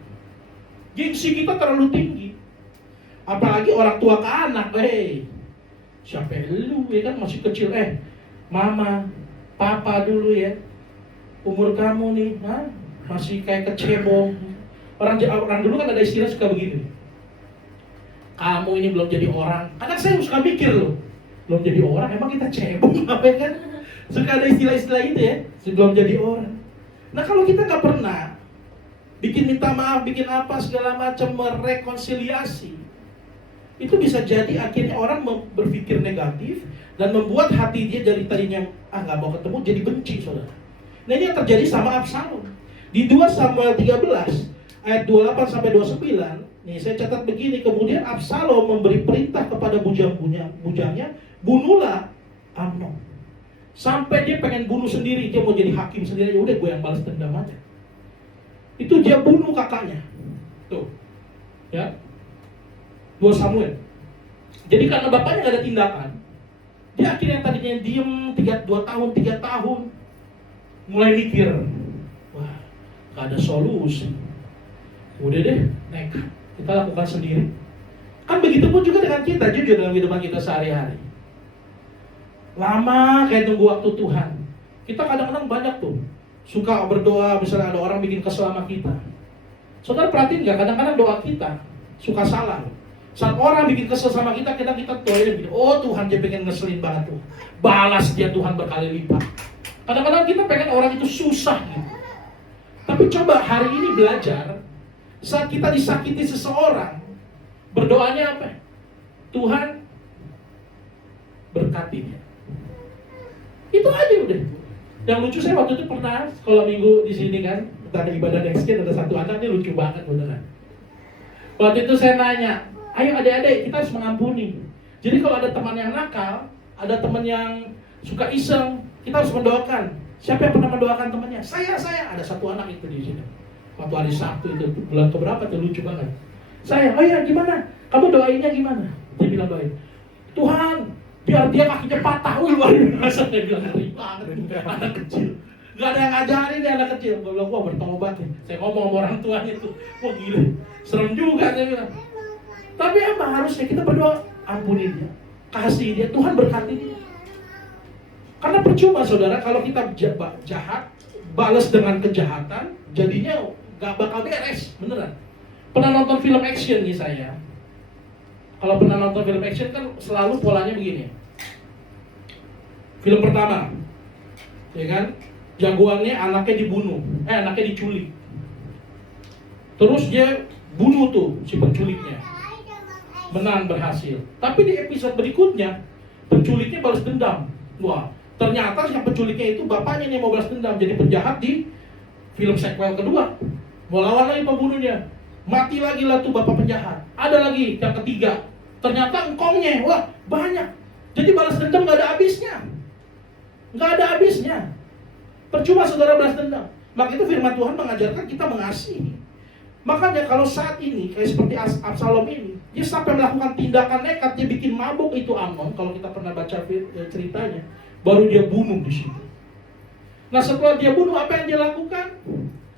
Gengsi kita terlalu tinggi. Apalagi orang tua ke anak, siapa lu ya kan masih kecil, mama, papa dulu ya. Umur kamu nih, masih kayak kecebong. Orang dulu kan ada istilah suka begini. Kamu ini belum jadi orang. Kadang saya suka mikir loh, belum jadi orang, emang kita cebong apa ya kan? Suka ada istilah-istilah itu ya, sebelum jadi orang. Nah kalau kita nggak pernah bikin minta maaf, bikin apa segala macam, merekonsiliasi, itu bisa jadi akhirnya orang berpikir negatif dan membuat hati dia dari tadinya nggak mau ketemu jadi benci, saudara. Nah ini yang terjadi sama Absalom. Di 2 Samuel 13 ayat 28 sampai 29, nih saya catat begini, kemudian Absalom memberi perintah kepada bujangnya, bunuhlah Amnon. Sampai dia pengen bunuh sendiri, dia mau jadi hakim sendiri, ya udah gue yang balas dendam aja. Itu dia bunuh kakaknya. Tuh. Ya. 2 Samuel. Jadi karena bapaknya gak ada tindakan, dia akhirnya tadinya diem 2 tahun, 3 tahun, mulai mikir, wah, gak ada solusi. Udah deh, nekat, kita lakukan sendiri. Kan begitu pun juga dengan kita, jujur dalam kehidupan kita sehari-hari. Lama kayak tunggu waktu Tuhan. Kita kadang-kadang banyak tuh suka berdoa, misalnya ada orang bikin kesel sama kita. Saudara perhatiin gak, kadang-kadang doa kita suka salah. Saat orang bikin kesel sama kita doain gitu, oh Tuhan dia pengen ngeselin banget tuh, balas dia Tuhan berkali lipat. Kadang-kadang kita pengen orang itu susah gitu. Tapi coba hari ini belajar, saat kita disakiti seseorang, berdoanya apa? Tuhan berkati dia. Itu aja udah. Yang lucu saya waktu itu pernah sekolah minggu di sini kan, ada ibadah next-gen, ada satu anak, ini lucu banget beneran. Waktu itu saya nanya, ayo adik-adik kita harus mengampuni. Jadi kalau ada teman yang nakal, ada teman yang suka iseng, kita harus mendoakan. Siapa yang pernah mendoakan temannya? Saya. Ada satu anak itu di sini. Waktu hari Sabtu itu, bulan keberapa tuh, lucu banget. Saya, oh iya gimana? Kamu doainnya gimana? Dia bilang doain, Tuhan, biar dia kakinya patah. Luar biasa, dia bilang ngeri banget. Anak kecil. Gak ada yang ngajarin dia anak kecil. Gue bilang, wah bertobat nih. Saya ngomong sama orang tuanya itu, wah gila, serem juga saya bilang. Tapi apa harusnya kita berdoa, ampuni dia, kasih dia, Tuhan berkati dia. Karena percuma saudara, kalau kita jahat, balas dengan kejahatan, jadinya gak bakal beres, beneran. Pernah nonton film action nih saya. Kalau pernah nonton film action kan selalu polanya begini. Film pertama, ya kan, jagoannya anaknya dibunuh, anaknya diculik. Terus dia bunuh tuh si penculiknya, menang berhasil. Tapi di episode berikutnya penculiknya balas dendam. Wah, ternyata yang penculiknya itu bapaknya nih mau balas dendam, jadi penjahat di film sequel kedua. Mau lawan lagi pembunuhnya, mati lagi lah tuh bapak penjahat. Ada lagi yang ketiga, ternyata engkongnya, wah banyak. Jadi balas dendam gak ada habisnya, gak ada habisnya. Percuma saudara balas dendam. Maka itu firman Tuhan mengajarkan kita mengasihi. Makanya kalau saat ini kayak seperti Absalom ini, dia sampai melakukan tindakan nekat, dia bikin mabuk itu Amnon. Kalau kita pernah baca ceritanya, baru dia bunuh di situ. Nah setelah dia bunuh, apa yang dia lakukan?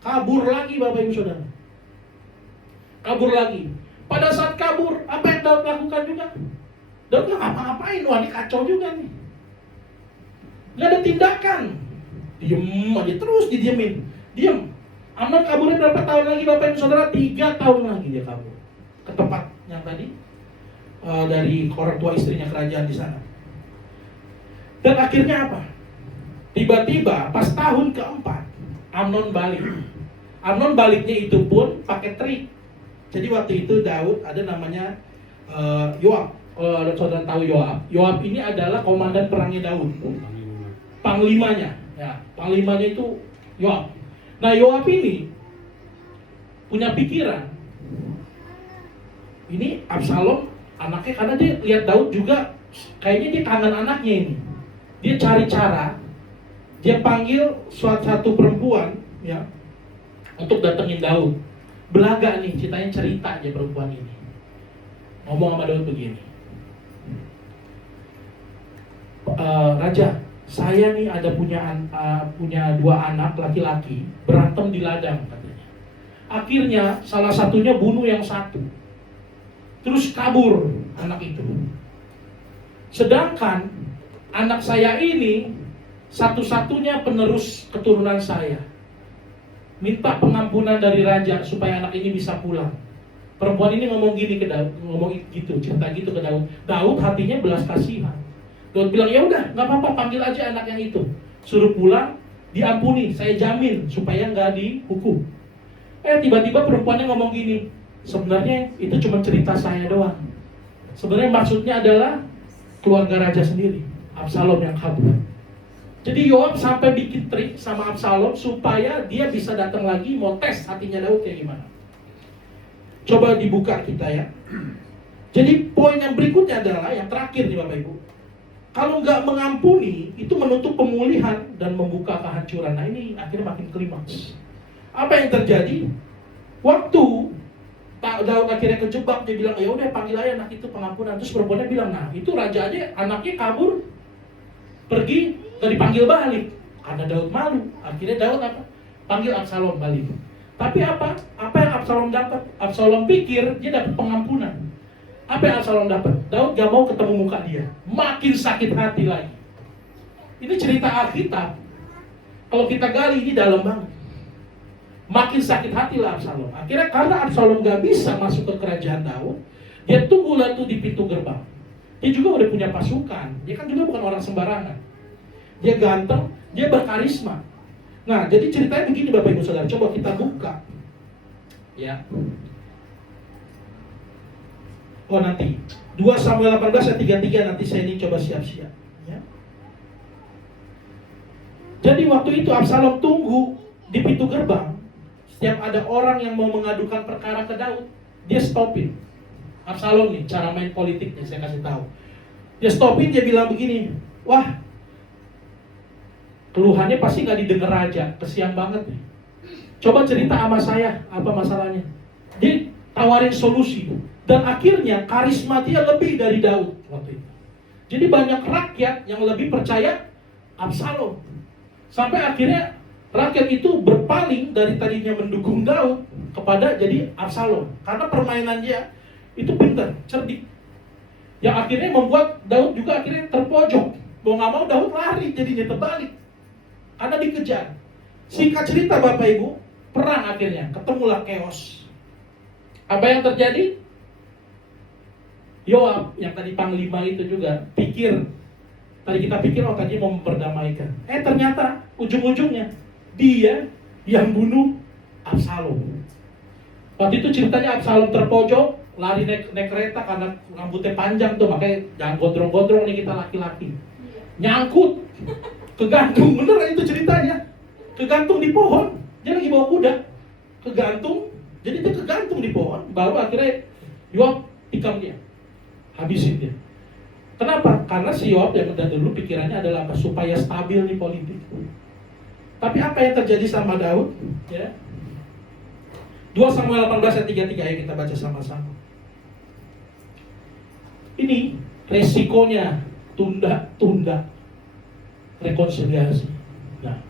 Kabur lagi Bapak Ibu Saudara. Kabur lagi. Pada saat kabur, apa yang Daud lakukan juga? Daud nggak ngapa-ngapain, wah ini kacau juga nih. Nggak ada tindakan. Diem aja terus didiemin. Diem. Amnon kaburnya berapa tahun lagi Bapak Ibu Saudara? 3 tahun lagi dia kabur ke tempat yang tadi dari orang tua istrinya kerajaan di sana. Dan akhirnya apa? Tiba-tiba pas tahun keempat Amnon balik. Amnon baliknya itu pun pakai trik. Jadi waktu itu Daud ada namanya Yoab. Saudara tahu Yoab. Yoab ini adalah komandan perangnya Daud. Panglimanya, ya, panglimanya itu Yoab. Nah Yoab ini punya pikiran, ini Absalom anaknya, karena dia lihat Daud juga kayaknya dia kangen anaknya ini. Dia cari cara Dia panggil satu perempuan ya untuk datengin Daud. Belaga nih, ceritanya cerita aja perempuan ini. Ngomong sama Daud begini. Raja, saya nih ada punya 2 anak laki-laki berantem di ladang katanya. Akhirnya salah satunya bunuh yang satu, terus kabur anak itu. Sedangkan anak saya ini satu-satunya penerus keturunan saya. Minta pengampunan dari raja supaya anak ini bisa pulang. Perempuan ini ngomong gini ke Daud, ngomong gitu, cerita gitu ke Daud. Daud hatinya belas kasihan. Daud bilang, ya udah, nggak apa-apa, panggil aja anak yang itu, suruh pulang, diampuni, saya jamin supaya nggak dihukum. Tiba-tiba perempuannya ngomong gini, sebenarnya itu cuma cerita saya doang. Sebenarnya maksudnya adalah keluarga raja sendiri, Absalom yang kabur. Jadi Yoab sampai bikin trik sama Absalom supaya dia bisa datang lagi mau tes hatinya Daud kayak gimana. Coba dibuka kita ya. Jadi poin yang berikutnya adalah yang terakhir nih Bapak Ibu. Kalau nggak mengampuni, itu menutup pemulihan dan membuka kehancuran. Nah ini akhirnya makin klimaks. Apa yang terjadi? Waktu Daud akhirnya kejebak, dia bilang, ya udah panggil aja anak itu pengampunan. Terus perempuannya bilang, nah itu raja aja anaknya kabur, pergi, nggak dipanggil balik. Karena Daud malu. Akhirnya Daud apa? Panggil Absalom balik. Tapi apa? Apa yang Absalom dapat? Absalom pikir dia dapat pengampunan. Apa yang Absalom dapat? Daud gak mau ketemu muka dia. Makin sakit hati lagi. Ini cerita Alkitab. Kalau kita gali ini dalam banget. Makin sakit hati lah Absalom. Akhirnya karena Absalom gak bisa masuk ke kerajaan Daud, dia tunggulah tuh di pintu gerbang. Dia juga udah punya pasukan. Dia kan juga bukan orang sembarangan. Dia ganteng, dia berkarisma. Nah, jadi ceritanya begini Bapak Ibu Saudara. Coba kita buka. Ya. Oh nanti 2 Samuel 18 ayat 33 nanti saya ini coba siap-siap ya. Jadi waktu itu Absalom tunggu di pintu gerbang. Setiap ada orang yang mau mengadukan perkara ke Daud, dia stopin. Absalom nih cara main politiknya saya kasih tahu. Dia stopin, dia bilang begini, wah keluhannya pasti gak didengar raja, kesian banget nih. Coba cerita sama saya apa masalahnya. Dia tawarin solusi. Dan akhirnya karisma dia lebih dari Daud waktu itu. Jadi banyak rakyat yang lebih percaya Absalom. Sampai akhirnya rakyat itu berpaling dari tadinya mendukung Daud kepada jadi Absalom. Karena permainan dia itu pintar, cerdik. Yang akhirnya membuat Daud juga akhirnya terpojok. Mau gak mau Daud lari jadinya terbalik. Karena dikejar. Singkat cerita Bapak Ibu, perang akhirnya, ketemulah chaos. Apa yang terjadi? Yoab yang tadi panglima itu juga tadi kita pikir tadi mau memperdamaikan. Ternyata ujung-ujungnya dia yang bunuh Absalom. Waktu itu ceritanya Absalom terpojok, lari naik kereta karena rambutnya panjang tuh, makanya jangan gondrong-gondrong nih kita laki-laki. Nyangkut, kegantung, bener itu ceritanya. Kegantung di pohon, dia lagi bawa kuda, kegantung, jadi dia kegantung di pohon, baru akhirnya Yoab tikam dia. Habisin dia. Kenapa? Karena si Yoab yang dulu pikirannya adalah apa? Supaya stabil di politik. Tapi apa yang terjadi sama Daud? Ya. 2 Samuel 18 ayat 33 ayo kita baca sama-sama. Ini resikonya tunda rekonsiliasi. Nah,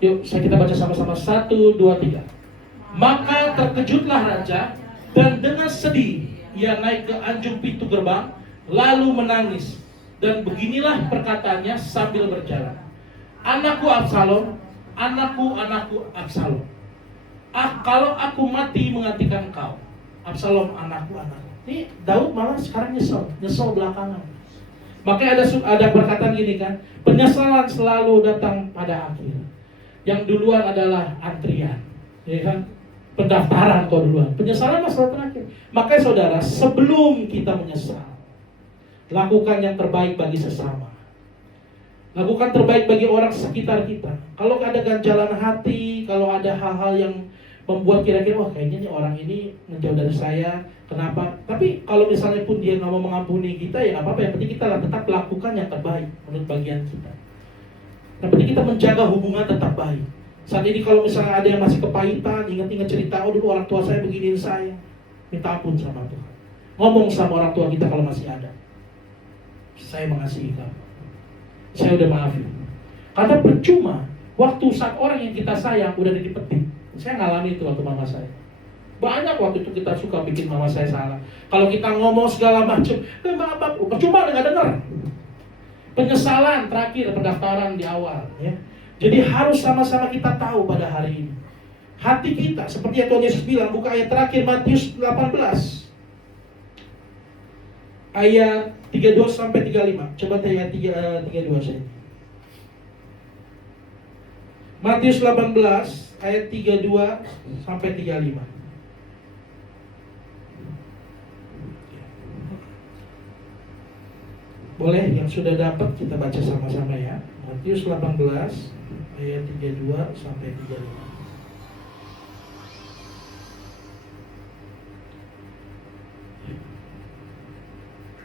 yuk kita baca sama-sama 1, 2, 3. Maka terkejutlah raja dan dengan sedih ia naik ke anjung pintu gerbang, lalu menangis. Dan beginilah perkataannya sambil berjalan. Anakku Absalom, anakku Absalom. Kalau aku mati menggantikan kau. Absalom anakku. Ini Daud malah sekarang nyesel belakangan. Makanya ada perkataan gini kan, penyesalan selalu datang pada akhir. Yang duluan adalah antrian, ya kan? Pendaftaran kau duluan, penyesalan masalah terakhir. Makanya saudara, sebelum kita menyesal, lakukan yang terbaik bagi sesama. Lakukan terbaik bagi orang sekitar kita. Kalau ada ganjalan hati, kalau ada hal-hal yang membuat kira-kira, wah kayaknya nih orang ini menjauh dari saya, kenapa? Tapi kalau misalnya pun dia nggak mau mengampuni kita, ya nggak apa-apa. Yang penting kita tetap lakukan yang terbaik menurut bagian kita. Yang penting kita menjaga hubungan tetap baik. Saat ini kalau misalnya ada yang masih kepahitan, ingat-ingat cerita, oh dulu orang tua saya beginiin saya, minta ampun sama Tuhan. Ngomong sama orang tua kita kalau masih ada, saya mengasihi kamu, saya udah maafin. Karena percuma, waktu saat orang yang kita sayang udah dipetik. Saya ngalami itu waktu mama saya. Banyak waktu itu kita suka bikin mama saya salah. Kalau kita ngomong segala macam, maaf, percuma nggak dengar. Penyesalan terakhir pendaftaran di awal, ya. Jadi harus sama-sama kita tahu pada hari ini. Hati kita, seperti yang Tuhan Yesus bilang, buka ayat terakhir Matius 18. Ayat 32 sampai 35. Coba ayat 32 saja. Matius 18 ayat 32 sampai 35. Boleh yang sudah dapat kita baca sama-sama ya. Matius 18 ayat 32 sampai 35.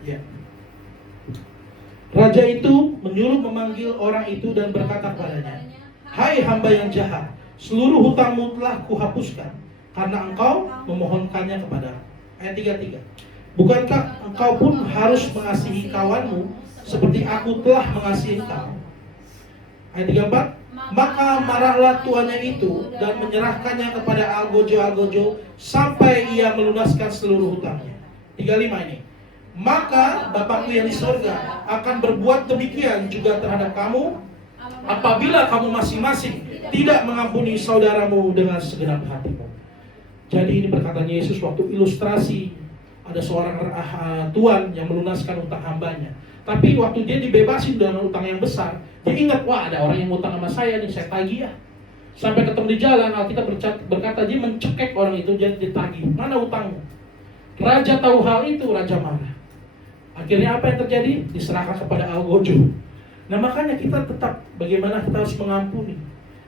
Ya. Raja itu menyuruh memanggil orang itu dan berkata kepadanya, "Hai hamba yang jahat, seluruh hutangmu telah kuhapuskan karena engkau memohonkannya kepadaku." Ayat 33. Bukankah engkau pun harus mengasihi kawanmu seperti aku telah mengasihi engkau? Ayat 34. Maka marahlah tuannya itu dan menyerahkannya kepada algojo-algojo sampai ia melunaskan seluruh hutangnya. 35 ini. Maka Bapakku yang di sorga akan berbuat demikian juga terhadap kamu apabila kamu masing-masing tidak mengampuni saudaramu dengan segenap hatimu. Jadi ini perkataan Yesus waktu ilustrasi ada seorang tuan yang melunaskan utang hambanya. Tapi waktu dia dibebasin dengan utang yang besar, dia ingat, wah ada orang yang utang sama saya nih, saya tagih ya. Sampai ketemu di jalan, Alkitab berkata dia mencekek orang itu, dia ditagih, mana utangmu? Raja tahu hal itu, raja marah. Akhirnya apa yang terjadi? Diserahkan kepada algojo. Nah makanya kita tetap bagaimana kita harus mengampuni.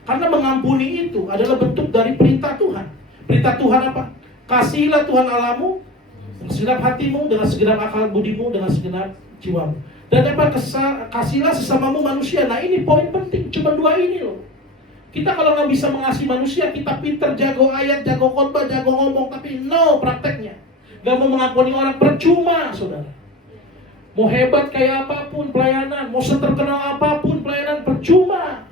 Karena mengampuni itu adalah bentuk dari perintah Tuhan. Perintah Tuhan apa? Kasihilah Tuhan Allahmu dengan segenap hatimu, dengan segenap akal budimu, dengan segenap jiwamu. Dan apa? Kasihlah sesamamu manusia. Nah ini poin penting, cuma dua ini loh. Kita kalau nggak bisa mengasihi manusia, kita pinter jago ayat, jago khotbah, jago ngomong, tapi no prakteknya. Gak mau mengampuni orang, percuma saudara. Mau hebat kayak apapun pelayanan, mau seterkenal apapun pelayanan, percuma.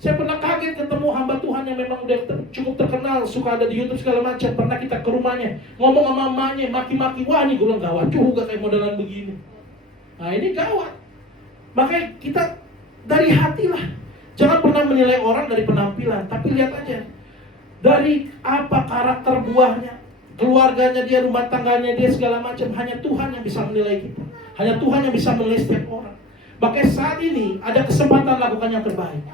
Saya pernah kaget ketemu hamba Tuhan yang memang udah cukup terkenal, suka ada di YouTube segala macam. Pernah kita ke rumahnya, ngomong sama mamanya, maki-maki, wah ini gue bilang gawat juga kayak modelan begini. Nah ini gawat. Makanya kita dari hati lah. Jangan pernah menilai orang dari penampilan, tapi lihat aja dari apa karakter buahnya, keluarganya dia, rumah tangganya dia, segala macam. Hanya Tuhan yang bisa menilai kita. Hanya Tuhan yang bisa menilai setiap orang. Makanya saat ini ada kesempatan lakukan yang terbaik.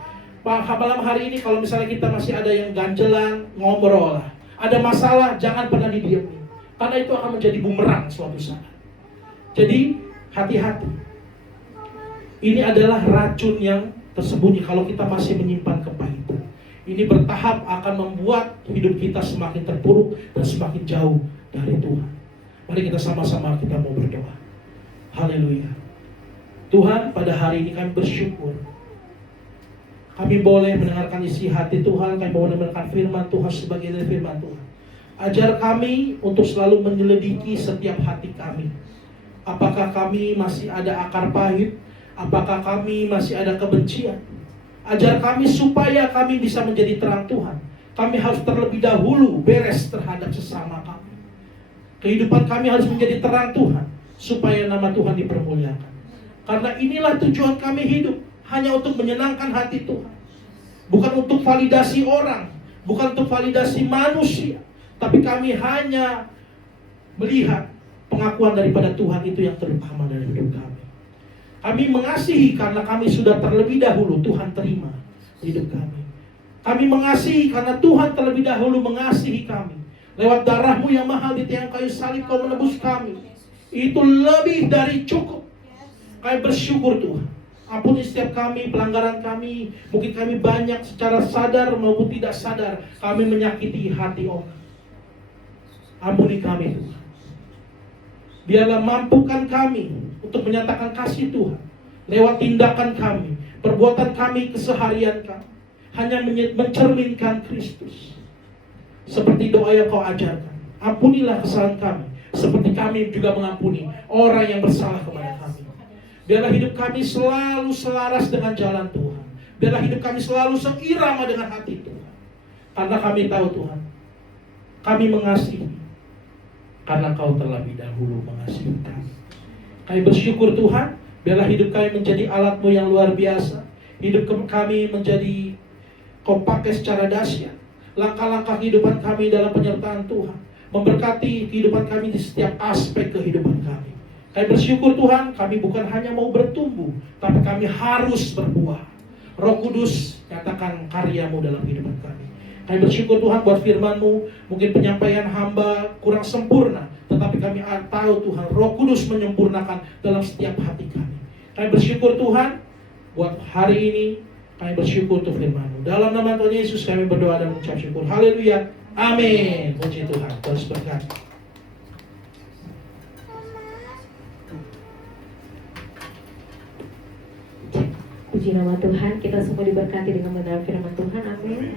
Malam hari ini kalau misalnya kita masih ada yang ganjelan, ngobrol lah. Ada masalah, jangan pernah didiamin. Karena itu akan menjadi bumerang suatu saat. Jadi hati-hati. Ini adalah racun yang tersembunyi kalau kita masih menyimpan kepahitan. Ini bertahap akan membuat hidup kita semakin terpuruk dan semakin jauh dari Tuhan. Mari kita sama-sama kita mau berdoa. Haleluya. Tuhan, pada hari ini kami bersyukur. Kami boleh mendengarkan isi hati Tuhan, kami boleh mendengarkan firman Tuhan sebagai dari firman Tuhan. Ajar kami untuk selalu menyelidiki setiap hati kami. Apakah kami masih ada akar pahit? Apakah kami masih ada kebencian? Ajar kami supaya kami bisa menjadi terang Tuhan. Kami harus terlebih dahulu beres terhadap sesama kami. Kehidupan kami harus menjadi terang Tuhan, supaya nama Tuhan dipermuliakan. Karena inilah tujuan kami hidup, hanya untuk menyenangkan hati Tuhan. Bukan untuk validasi orang, bukan untuk validasi manusia, tapi kami hanya melihat pengakuan daripada Tuhan itu yang terutama dari hidup kami. Kami mengasihi karena kami sudah terlebih dahulu Tuhan terima hidup kami. Kami mengasihi karena Tuhan terlebih dahulu mengasihi kami. Lewat darah-Mu yang mahal di tiang kayu salib Kau menebus kami. Itu lebih dari cukup. Kami bersyukur Tuhan. Ampuni setiap kami, pelanggaran kami. Mungkin kami banyak secara sadar maupun tidak sadar kami menyakiti hati orang. Ampuni kami Tuhan. Biarlah mampukan kami untuk menyatakan kasih Tuhan lewat tindakan kami, perbuatan kami, keseharian kami hanya mencerminkan Kristus. Seperti doa yang kau ajarkan, ampunilah kesalahan kami seperti kami juga mengampuni orang yang bersalah kepada kami. Biarlah hidup kami selalu selaras dengan jalan Tuhan. Biarlah hidup kami selalu seirama dengan hati Tuhan. Karena kami tahu Tuhan, kami mengasihi karena kau terlebih dahulu mengasihi kami. Kami bersyukur Tuhan, biarlah hidup kami menjadi alat-Mu yang luar biasa. Hidup kami menjadi kau pakai secara dahsyat. Langkah-langkah kehidupan kami dalam penyertaan Tuhan memberkati kehidupan kami di setiap aspek kehidupan kami. Kami bersyukur Tuhan, kami bukan hanya mau bertumbuh, tapi kami harus berbuah. Roh Kudus, nyatakan karya-Mu dalam kehidupan kami. Kami bersyukur Tuhan buat firman-Mu. Mungkin penyampaian hamba kurang sempurna, tetapi kami tahu Tuhan, Roh Kudus menyempurnakan dalam setiap hati kami. Kami bersyukur Tuhan buat hari ini. Kami bersyukur untuk firman-Mu. Dalam nama Tuhan Yesus kami berdoa dan mengucap syukur. Haleluya. Amin. Puji Tuhan. Terus berkati. Puji nama Tuhan, kita semua diberkati dengan mendengar firman Tuhan. Amin.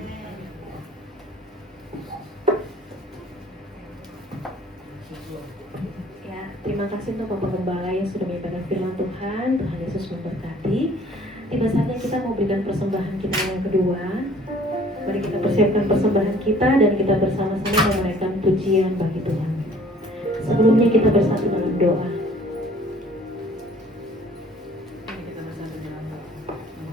Ya, terima kasih untuk Bapak Gembala yang sudah menyampaikan firman Tuhan. Tuhan Yesus memberkati. Tiba saatnya kita mau berikan persembahan kita yang kedua. Mari kita persiapkan persembahan kita dan kita bersama-sama menaikkan pujian bagi Tuhan. Sebelumnya kita bersatu dalam doa. Mari kita bersatu dalam doa.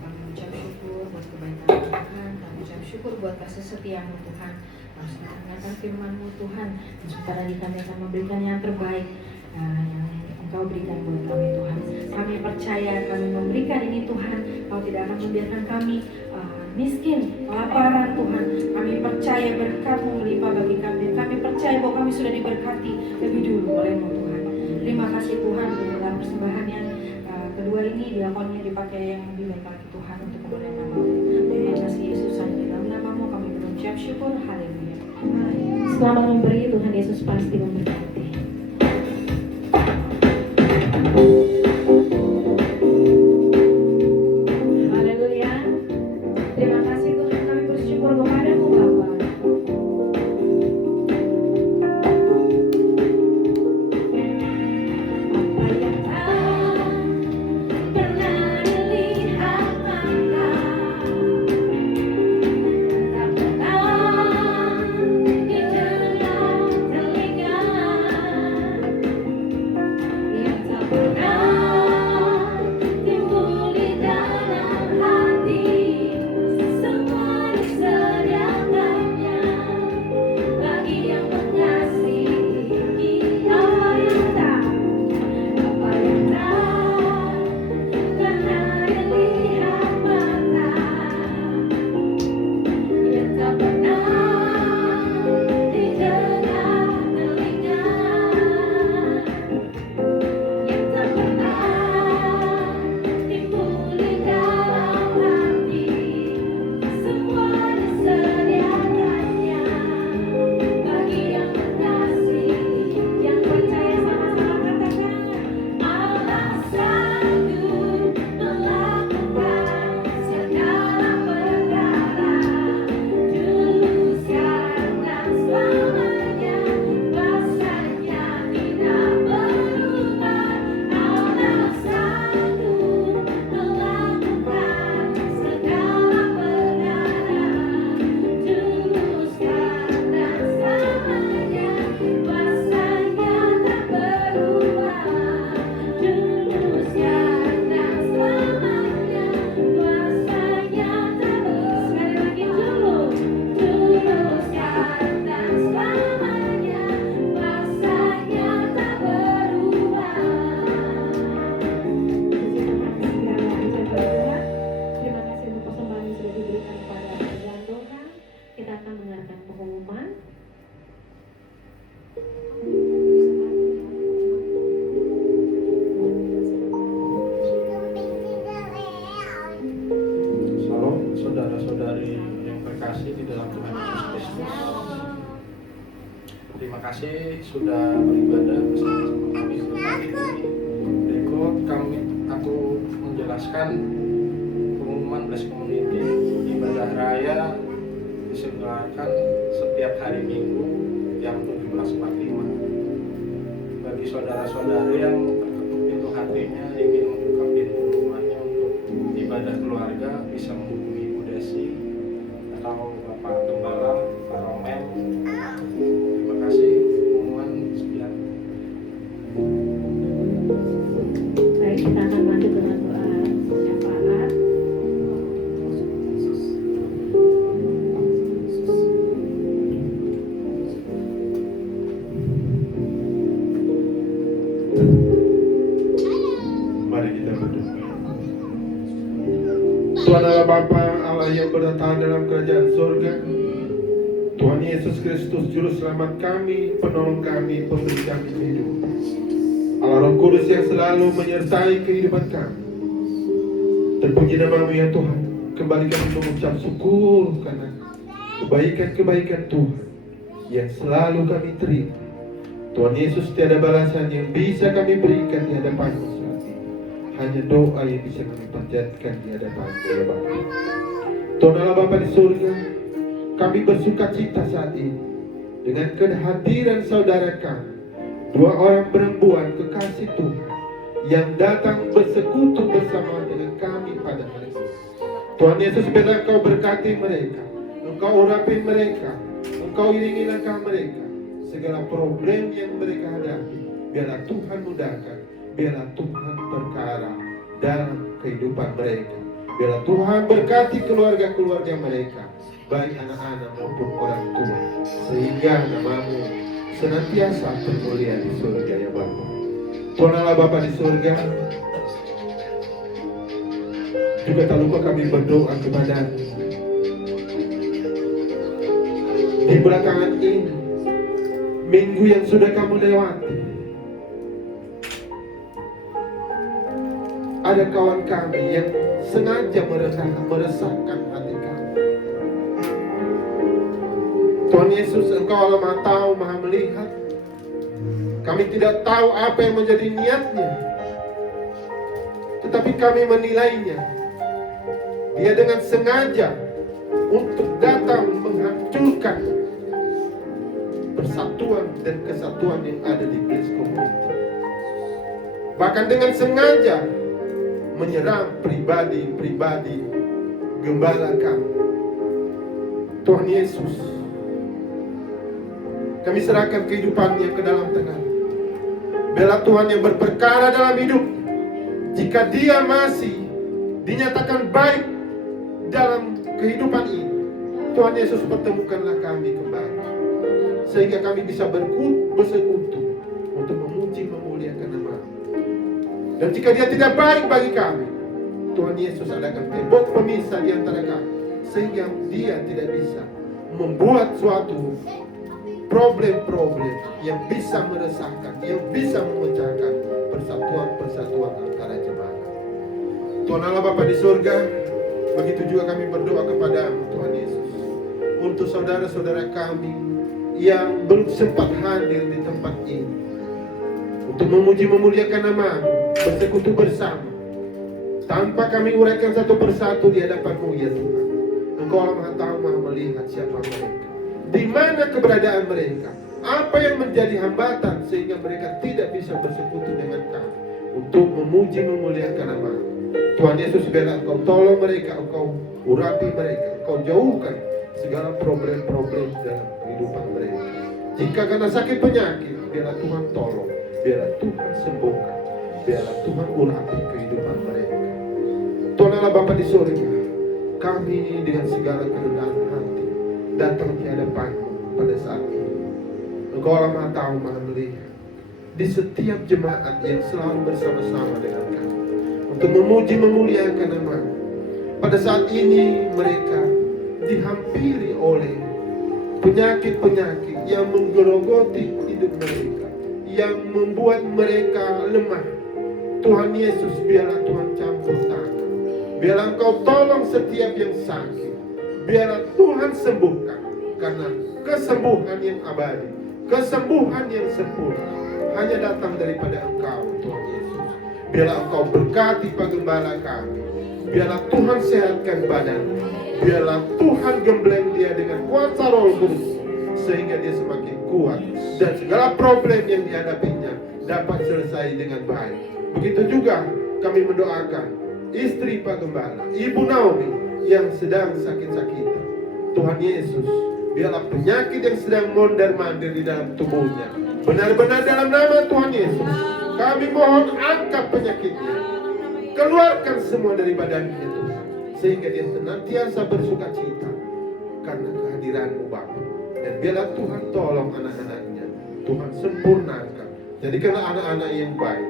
Kami mengucap syukur buat kebaikan Tuhan. Kami mengucap syukur buat kasih setia-Mu Tuhan. Kami sedang mendengarkan firman-Mu Tuhan. Dan sebentar lagi kami akan memberikan yang terbaik yang Engkau berikan buat kami Tuhan. Kami percaya kami memberikan ini Tuhan. Kau tidak akan membiarkan kami miskin, kelaparan Tuhan. Kami percaya berkat-Mu melimpah bagi kami. Kami percaya bahwa kami sudah diberkati lebih dulu oleh-Mu Tuhan. Terima kasih Tuhan untuk dalam persembahan yang kedua ini, diakonnya dipakai yang lebih baik lagi Tuhan untuk kemuliaan nama-Mu. Terima kasih Yesus, hanya di dalam nama-Mu kami berucap syukur. Haleluya. Selamat memberi, Tuhan Yesus pasti memberkati. Haleluya. Terima kasih Tuhan, kami bersyukur kepada-Mu Bapa. Apa yang tak pernah dilihat mata, tak pernah didengar telinga, yang tak pernah timbul di dalam hati, semua disediakannya bagi yang mengasihi. Apa yang tak pernah dilihat mata, yang tak pernah didengar telinga, yang tak pernah timbul di dalam hati, semua disediakannya bagi yang mengasihi. Yang percaya sama-sama katakan, Allah sanggup melakukan segala perkara, dulu, sekarang, dan selamanya. Kuasanya tidak berubah. Allah sanggup melakukan segala perkara, dulu, sekarang, dan selamanya. Kuasanya tak berubah. Dulu, sekarang, dan selamanya. Kuasanya tak berubah. Sekali lagi, dulu, sekarang, dan selamanya. Kuasanya tak berubah. Terima kasih untuk persembahan yang sudah diberikan kepada Tuhan Tuhan. Kita akan mendengarkan pengumuman. Shalom saudara-saudari yang terkasih di dalam Tuhan Yesus Kristus. Terima kasih sudah beribadah bersama-sama kami untuk hari ini. Berikut aku menjelaskan pengumuman Blessed Community ibadah raya diselenggarakan setiap hari Minggu jam 17.45. Bagi saudara-saudari yang terketuk pintu hatinya ingin membuka pintu rumahnya untuk ibadah keluarga, bisa menghubungi Ibu Desi atau Bapak Gembala, Pak Romel. Terima kasih. Pengumuman sekian. Baik, kita akan lanjut dengan doa syafaat. Mari kita berdoa. Tuhan Allah Bapa, Allah yang bertahan dalam kerajaan surga, Tuhan Yesus Kristus Juru Selamat kami, penolong kami, pemberi kami hidup, Allah Roh Kudus yang selalu menyertai kehidupan kami. Terpuji namamu ya Tuhan. Kembali kami mengucap syukur karena kebaikan-kebaikan Tuhan yang selalu kami terima. Tuhan Yesus, tiada balasan yang bisa kami berikan di hadapan-Mu saat ini. Hanya doa yang bisa kami panjatkan di hadapan-Mu ya Bapa. Tuhan Allah Bapa di surga, kami bersuka cita saat ini dengan kehadiran saudara kami, dua orang perempuan kekasih Tuhan yang datang bersekutu bersama dengan kami pada hari ini. Tuhan Yesus, biarlah Engkau berkati mereka, Engkau urapi mereka, Engkau iringi langkah mereka. Segala problem yang mereka hadapi, biarlah Tuhan mudahkan, biarlah Tuhan perkara dalam kehidupan mereka. Biarlah Tuhan berkati keluarga-keluarga mereka, baik anak-anak maupun orang tua, sehingga namamu senantiasa termulia di surga ya Bapa. Tuhan Allah Bapa di surga, juga tak lupa kami berdoa kepada di belakangan ini, minggu yang sudah kamu lewati, ada kawan kami yang sengaja meresahkan hati kami. Tuhan Yesus, Engkau Allah Maha tahu, Maha melihat. Kami tidak tahu apa yang menjadi niatnya, tetapi kami menilainya. Dia dengan sengaja untuk datang menghancurkan persatuan dan kesatuan yang ada di Blessed Community. Bahkan dengan sengaja menyerang pribadi-pribadi gembala kami. Tuhan Yesus, kami serahkan kehidupannya ke dalam tangan. Biarlah Tuhan yang berperkara dalam hidup. Jika dia masih dinyatakan baik dalam kehidupan ini, Tuhan Yesus, pertemukanlah kami kembali, sehingga kami bisa bersekutu untuk memuji memuliakan nama-Mu. Dan jika dia tidak baik bagi kami, Tuhan Yesus adakan tembok pemisah di antara kami, sehingga dia tidak bisa membuat suatu problem-problem yang bisa meresahkan, yang bisa memecahkan persatuan-persatuan antara jemaat. Tuhan Allah Bapa di surga, begitu juga kami berdoa kepada-Mu Tuhan Yesus, untuk saudara-saudara kami yang belum sempat hadir di tempat ini, untuk memuji memuliakan nama-Mu, bersekutu bersama, tanpa kami uraikan satu persatu di hadapan-Mu ya Tuhan. Engkau Allah Maha tahu, Maha melihat siapa mereka, di mana keberadaan mereka, apa yang menjadi hambatan sehingga mereka tidak bisa bersekutu dengan kami untuk memuji memuliakan nama-Mu. Tuhan Yesus, biarlah Engkau tolong mereka, Engkau urapi mereka, Engkau jauhkan segala problem-problem dalam kehidupan mereka. Jika karena sakit penyakit, biarlah Tuhan tolong, biarlah Tuhan sembuhkan, biarlah Tuhan urapi kehidupan mereka. Tuhan Allah Bapa di surga, kami dengan segala kerendahan hati datang di hadapan-Mu pada saat ini. Engkau Allah Maha tahu, Maha melihat di setiap jemaat yang selalu bersama-sama dengan kami untuk memuji memuliakan nama-Mu. Pada saat ini mereka dihampiri oleh penyakit-penyakit yang menggerogoti hidup mereka, yang membuat mereka lemah. Tuhan Yesus, biarlah Tuhan campur tangan, biarlah Engkau tolong setiap yang sakit, biarlah Tuhan sembuhkan, karena kesembuhan yang abadi, kesembuhan yang sempurna hanya datang daripada Engkau Tuhan Yesus. Biarlah Engkau berkati Pak Gembala kami, Biarlah Tuhan sehatkan badan. Biarlah Tuhan gembleng dia dengan kuasa Roh Kudus, sehingga dia semakin kuat dan segala problem yang dihadapinya dapat selesai dengan baik. Begitu juga kami mendoakan istri Pak Gembala, Ibu Naomi yang sedang sakit-sakitan. Tuhan Yesus, biarlah penyakit yang sedang mondar-mandir di dalam tubuhnya benar-benar dalam nama Tuhan Yesus, kami mohon angkat penyakitnya, keluarkan semua dari badannya Tuhan, sehingga dia senantiasa bersuka cita karena kehadiran-Mu Bapa. Dan biarlah Tuhan tolong anak-anaknya, Tuhan sempurnakan, jadikanlah anak-anak yang baik,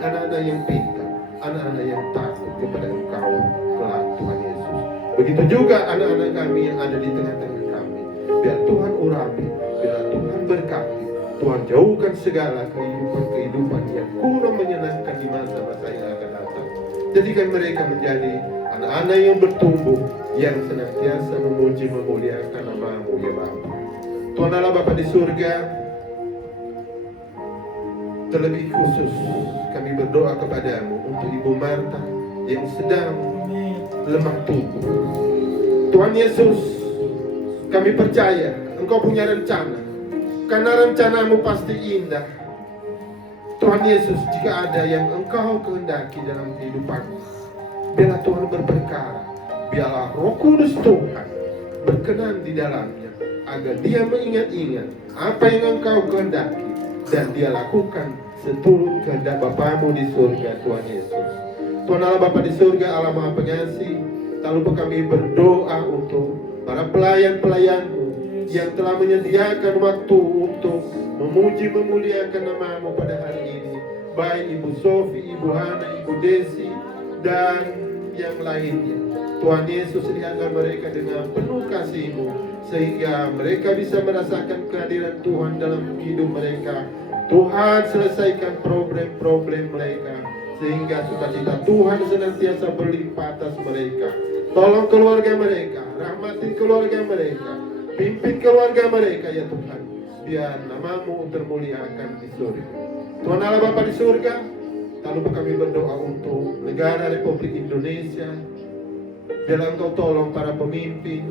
anak-anak yang pintar, anak-anak yang takut kepada Engkau kelak Tuhan Yesus. Begitu juga anak-anak kami yang ada di tengah-tengah kami, biar Tuhan urapi, biar Tuhan berkati, Tuhan jauhkan segala kehidupan yang kurang menyenangkan di masa-masa yang akan datang. Jadikan mereka menjadi anak-anak yang bertumbuh, yang senantiasa memuji memuliakan nama-Mu ya Bapa. Tuhan Allah Bapa di surga, terlebih khusus kami berdoa kepadamu untuk Ibu Marta yang sedang lemah tubuh. Tuhan Yesus, kami percaya Engkau punya rencana, karena rencanamu pasti indah. Tuhan Yesus, jika ada yang Engkau kehendaki dalam kehidupanmu, biarlah Tuhan berperkara, biarlah Roh Kudus Tuhan berkenan di dalamnya, agar dia mengingat-ingat apa yang Engkau kehendaki, dan dia lakukan seturut kehendak Bapamu di surga. Tuhan Yesus, Tuhan Allah Bapa di surga, Allah Maha Pengasih, tak lupa kami berdoa untuk para pelayan-pelayan-Mu yang telah menyediakan waktu untuk memuji memuliakan nama-Mu pada hari ini, baik Ibu Sofi, Ibu Hana, Ibu Desi, dan yang lainnya. Tuhan Yesus, lihatlah mereka dengan penuh kasih-Mu, sehingga mereka bisa merasakan kehadiran Tuhan dalam hidup mereka. Tuhan, selesaikan problem-problem mereka, sehingga sukacita Tuhan senantiasa berlimpah atas mereka. Tolong keluarga mereka, rahmati keluarga mereka, pimpin keluarga mereka ya Tuhan, biar nama-Mu termuliakan di surga. Tuhan Allah Bapa di surga, tak lupa kami berdoa untuk negara Republik Indonesia. Biarlah Engkau tolong para pemimpin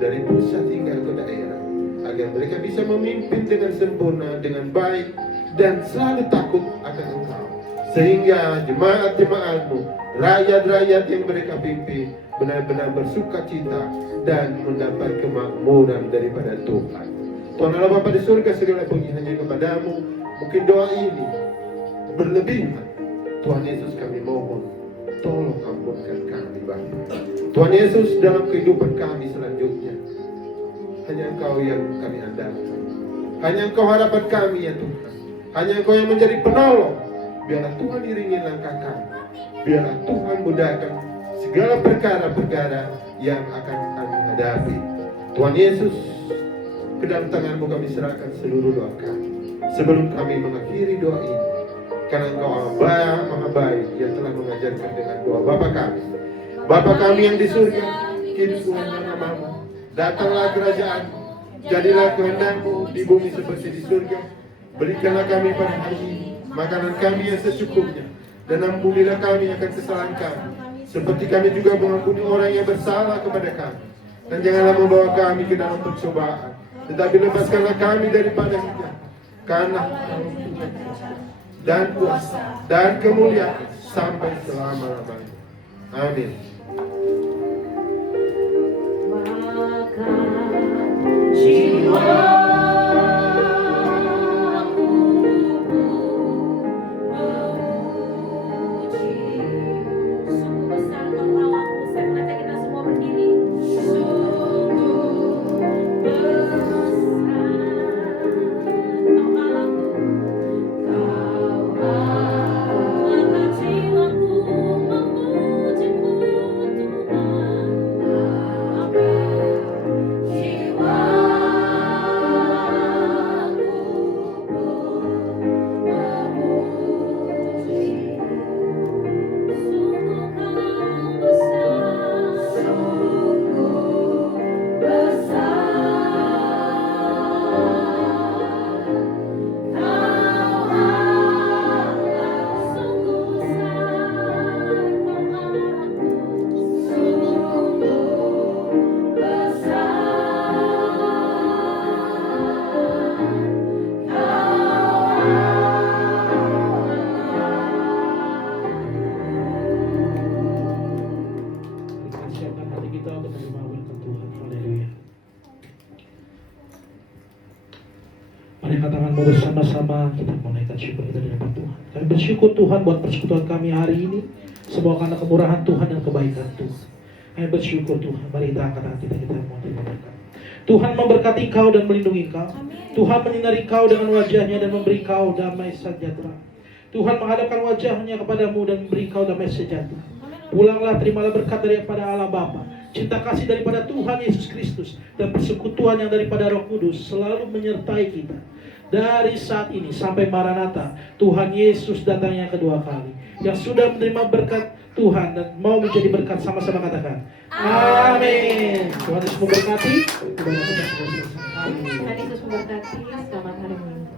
dari pusat hingga ke daerah, agar mereka bisa memimpin dengan sempurna, dengan baik, dan selalu takut akan Engkau, sehingga jemaat-jemaat-Mu, rakyat-rakyat yang mereka pimpin, benar-benar bersuka cita dan mendapat kemakmuran daripada Tuhan. Tuhan Allah Bapa di surga, segala puji hanya kepadamu. Mungkin doa ini berlebihan, Tuhan Yesus kami mohon, tolong ampunkan kami Bapa. Tuhan Yesus, dalam kehidupan kami selanjutnya, hanya Engkau yang kami andalkan, hanya Engkau harapan kami ya Tuhan, hanya Engkau yang menjadi penolong. Biarlah Tuhan iringi langkah kami, biarlah Tuhan mudahkan segala perkara-perkara yang akan kami hadapi. Tuhan Yesus, ke dalam tangan-Mu kami serahkan seluruh doa kami. Sebelum kami mengakhiri doa ini, karena Engkau Allah Maha Baik yang telah mengajarkan dengan doa Bapa kami. Bapa kami yang di surga, kuduslah nama-Mu, datanglah kerajaan-Mu, jadilah kehendak-Mu di bumi seperti di surga. Berikanlah kami pada hari ini makanan kami yang secukupnya, dan ampunilah kami akan kesalahan kami, seperti kami juga mengampuni orang yang bersalah kepada kami. Dan janganlah membawa kami ke dalam pencobaan, tetapi lepaskanlah kami daripada hina, karena dan kuasa dan kemuliaan sampai selama-lamanya. Amin. Maka jiwa Mari angkat tanganmu bersama-sama, kita menaikkan syukur kita di hadapan Tuhan. Kami bersyukur Tuhan buat persekutuan kami hari ini, semua karena kemurahan Tuhan dan kebaikan Tuhan. Kami bersyukur Tuhan, mari kita angkat hati kita mau terima berkat. Tuhan memberkati kau dan melindungi kau. Tuhan menyinari kau dengan wajahnya dan memberi kau damai sejahtera. Tuhan menghadapkan wajahnya kepadamu dan memberi kau damai sejahtera. Pulanglah, terimalah berkat daripada Allah Bapa, cinta kasih daripada Tuhan Yesus Kristus, dan persekutuan yang daripada Roh Kudus selalu menyertai kita dari saat ini sampai Maranatha, Tuhan Yesus datang yang kedua kali. Yang sudah menerima berkat Tuhan dan mau menjadi berkat, sama-sama katakan amin. Tuhan Yesus memberkati. Ibadah kita sudah selesai. Amin. Tuhan Yesus memberkati. Selamat hari Minggu.